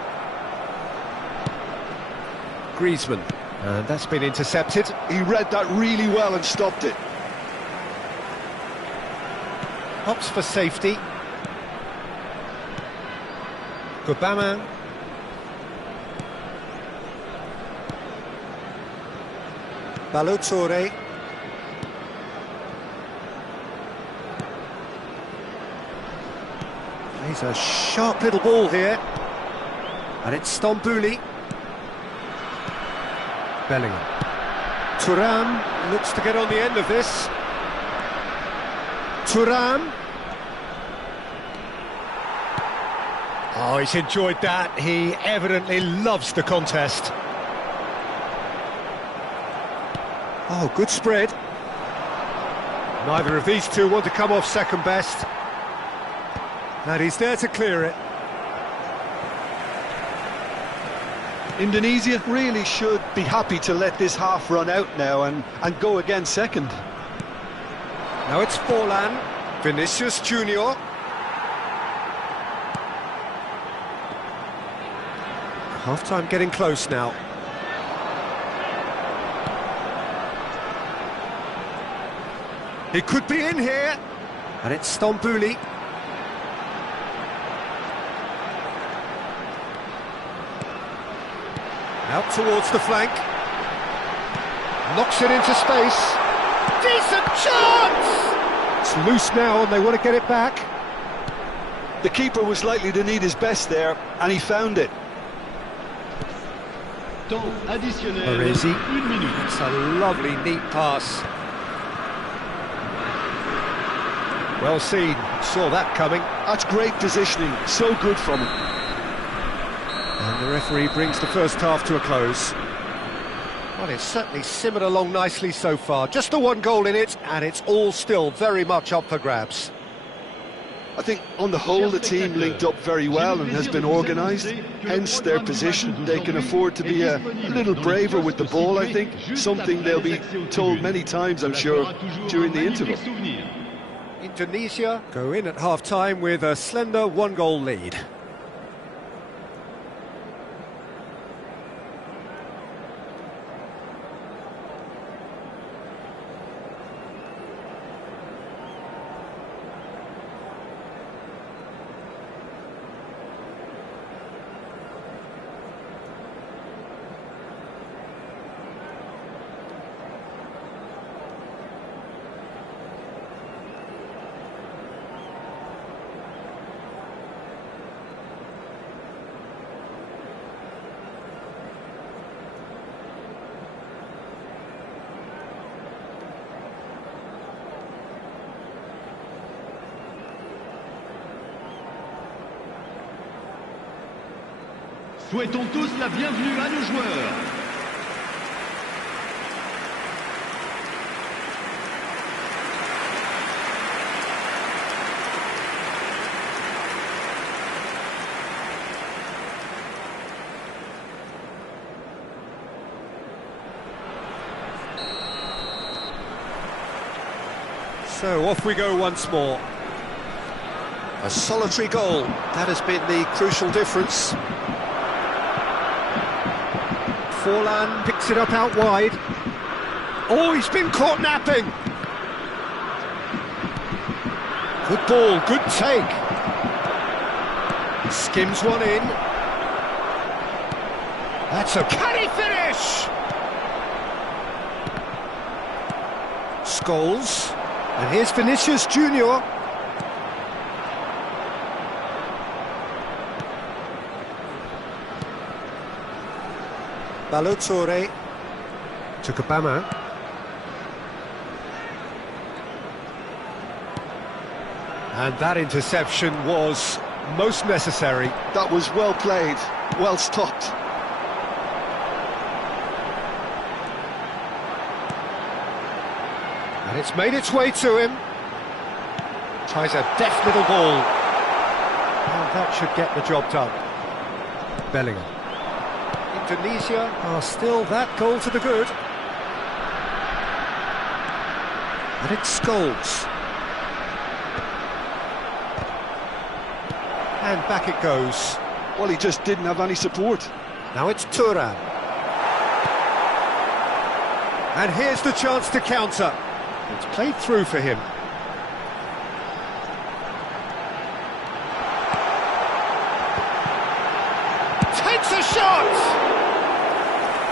Griezmann, and that's been intercepted. He read that really well and stopped it. Opts for safety. Gubama. Balotore. Plays a sharp little ball here. And it's Stambouli. Bellingham. Thuram looks to get on the end of this. Thuram. Oh, he's enjoyed that. He evidently loves the contest. Oh, good spread. Neither of these two want to come off second best. And he's there to clear it. Indonesia really should be happy to let this half run out now and go again second. Now it's Forlan, Vinicius Junior. Half-time getting close now. He could be in here. And it's Stambouli. Out towards the flank. Knocks it into space. Decent chance! It's loose now and they want to get it back. The keeper was likely to need his best there, and he found it. Temps additionnel, Baresi. 1 minute. It's a lovely, neat pass. Well seen, saw that coming. That's great positioning, so good from him. And the referee brings the first half to a close. Well, it's certainly simmered along nicely so far. Just the one goal in it, and it's all still very much up for grabs. I think on the whole the team linked up very well and has been organised, hence their position. They can afford to be a little braver with the ball, I think, something they'll be told many times, I'm sure, during the interval. Indonesia go in at half-time with a slender one-goal lead. Souhaitons tous la bienvenue à nos joueurs. So off we go once more. A solitary goal, that has been the crucial difference. Forlan picks it up out wide. Oh, he's been caught napping. Good ball, good take. Skims one in. That's a canny finish! Scholes. And here's Vinicius Junior. Balotore to Kabama. And that interception was most necessary. That was well played, well stopped. And it's made its way to him. Tries a deft little ball. And that should get the job done. Bellingham. Indonesia are still that goal to the good. And it's Scholes. And back it goes. Well, he just didn't have any support. Now it's Thuram. And here's the chance to counter. It's played through for him. Takes a shot!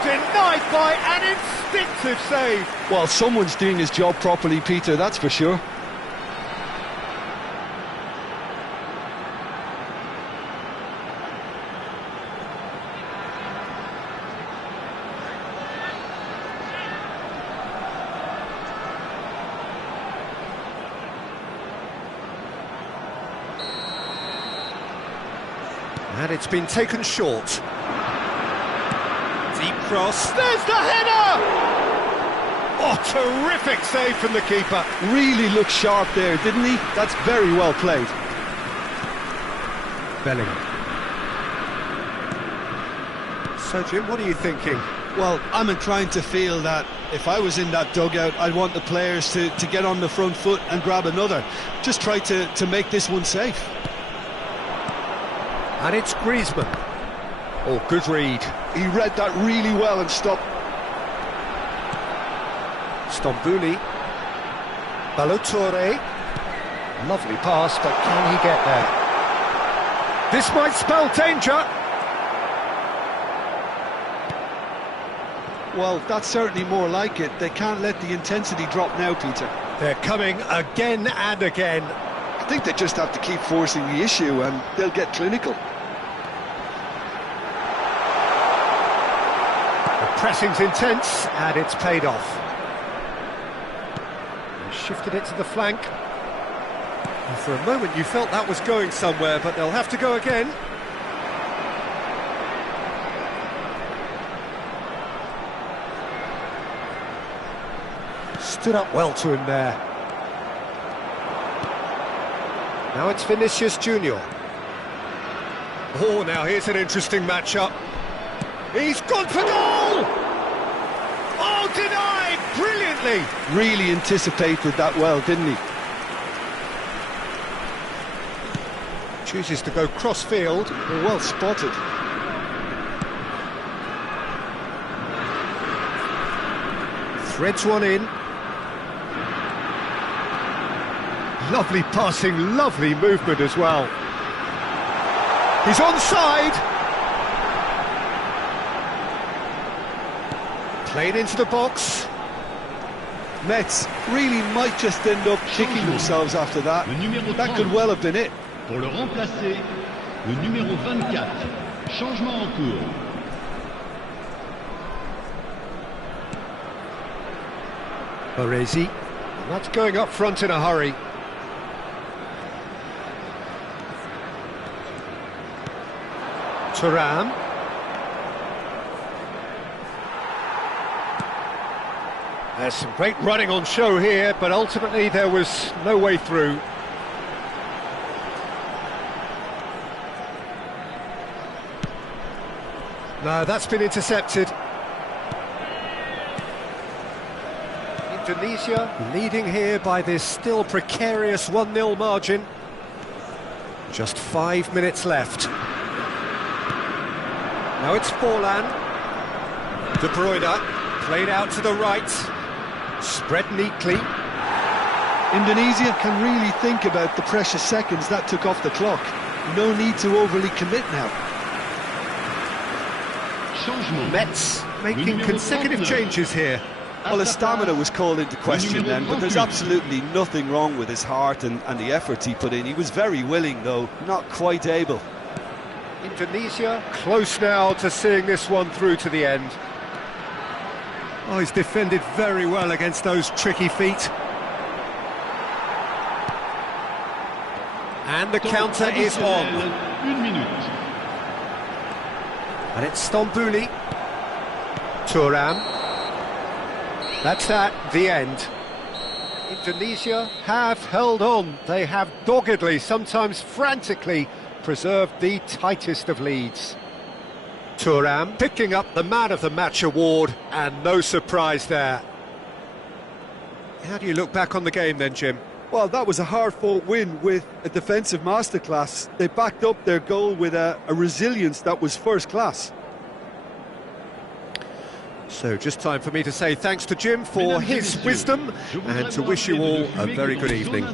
Denied by an instinctive save. Well, someone's doing his job properly, Peter, that's for sure. And it's been taken short. Deep cross, there's the header! Oh, terrific save from the keeper. Really looked sharp there, didn't he? That's very well played. Bellingham. So, Jim, what are you thinking? Well, I'm inclined to feel that if I was in that dugout, I'd want the players to get on the front foot and grab another. Just try to make this one safe. And it's Griezmann. Oh, good read. He read that really well and stopped. Stambouli. Balotore. Lovely pass, but can he get there? This might spell danger. Well, that's certainly more like it. They can't let the intensity drop now, Peter. They're coming again and again. I think they just have to keep forcing the issue and they'll get clinical. The pressing's intense and it's paid off. They shifted it to the flank. And for a moment you felt that was going somewhere, but they'll have to go again. Stood up well to him there. Now it's Vinicius Junior. Oh, now here's an interesting matchup. He's gone for goal! Oh, denied! Brilliantly! Really anticipated that well, didn't he? Chooses to go cross-field. Well spotted. Threads one in. Lovely passing, lovely movement as well. He's onside. Played into the box. Metz really might just end up kicking themselves after that. That could well have been it. Pour le remplacer, le numéro 24. Changement en cours. Baresi. That's going up front in a hurry. Thuram. There's some great running on show here, but ultimately there was no way through. No, that's been intercepted. Indonesia leading here by this still precarious 1-0 margin. Just 5 minutes left. Now it's Forlan. De Bruyne played out to the right. Spread neatly. Indonesia can really think about the precious seconds that took off the clock. No need to overly commit now. Metz making consecutive changes here. Well, his stamina was called into question then, but there's absolutely nothing wrong with his heart and the efforts he put in. He was very willing, though, not quite able. Indonesia close now to seeing this one through to the end. Oh, he's defended very well against those tricky feet. And the counter is on. And it's Stambouli. Thuram. That's that, the end. Indonesia have held on. They have doggedly, sometimes frantically, preserved the tightest of leads. Thuram picking up the Man of the Match award, and no surprise there. How do you look back on the game then, Jim? Well, that was a hard-fought win with a defensive masterclass. They backed up their goal with a resilience that was first class. So just time for me to say thanks to Jim for his wisdom and to wish you all a very good evening.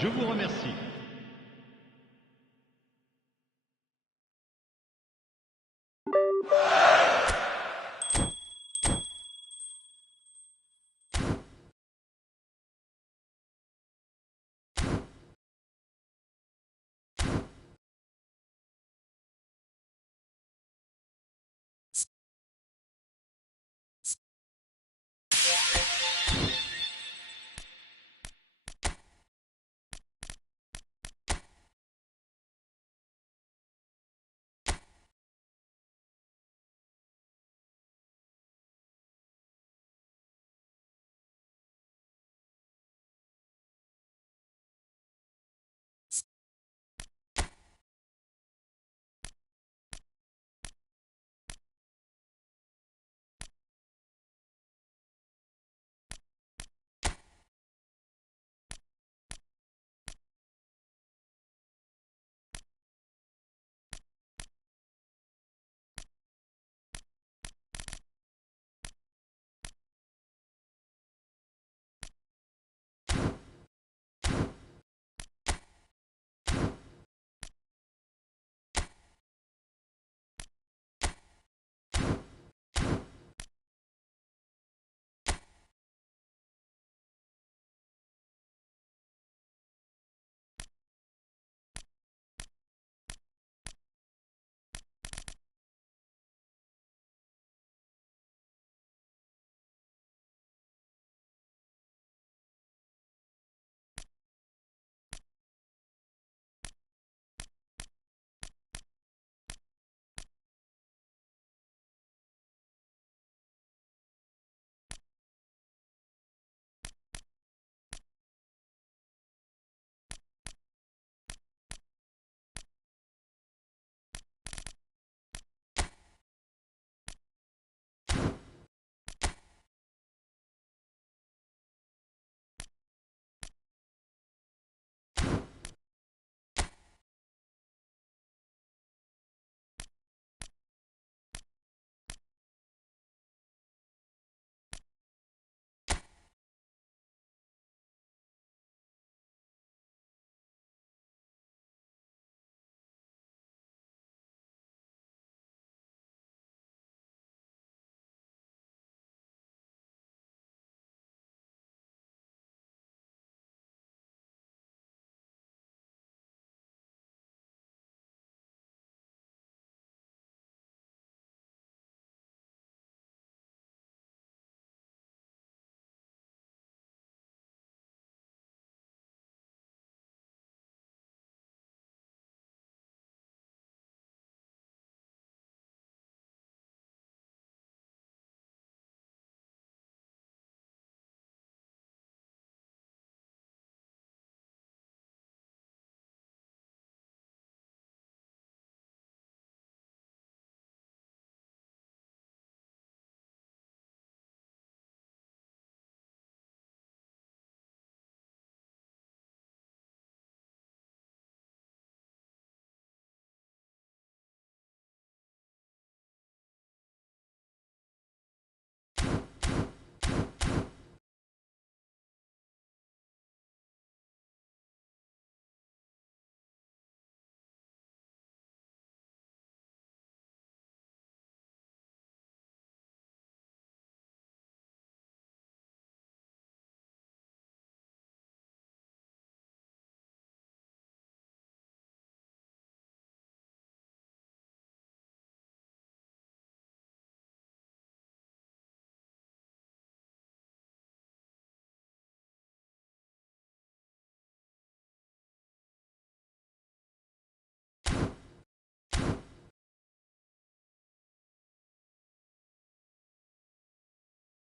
Je vous remercie.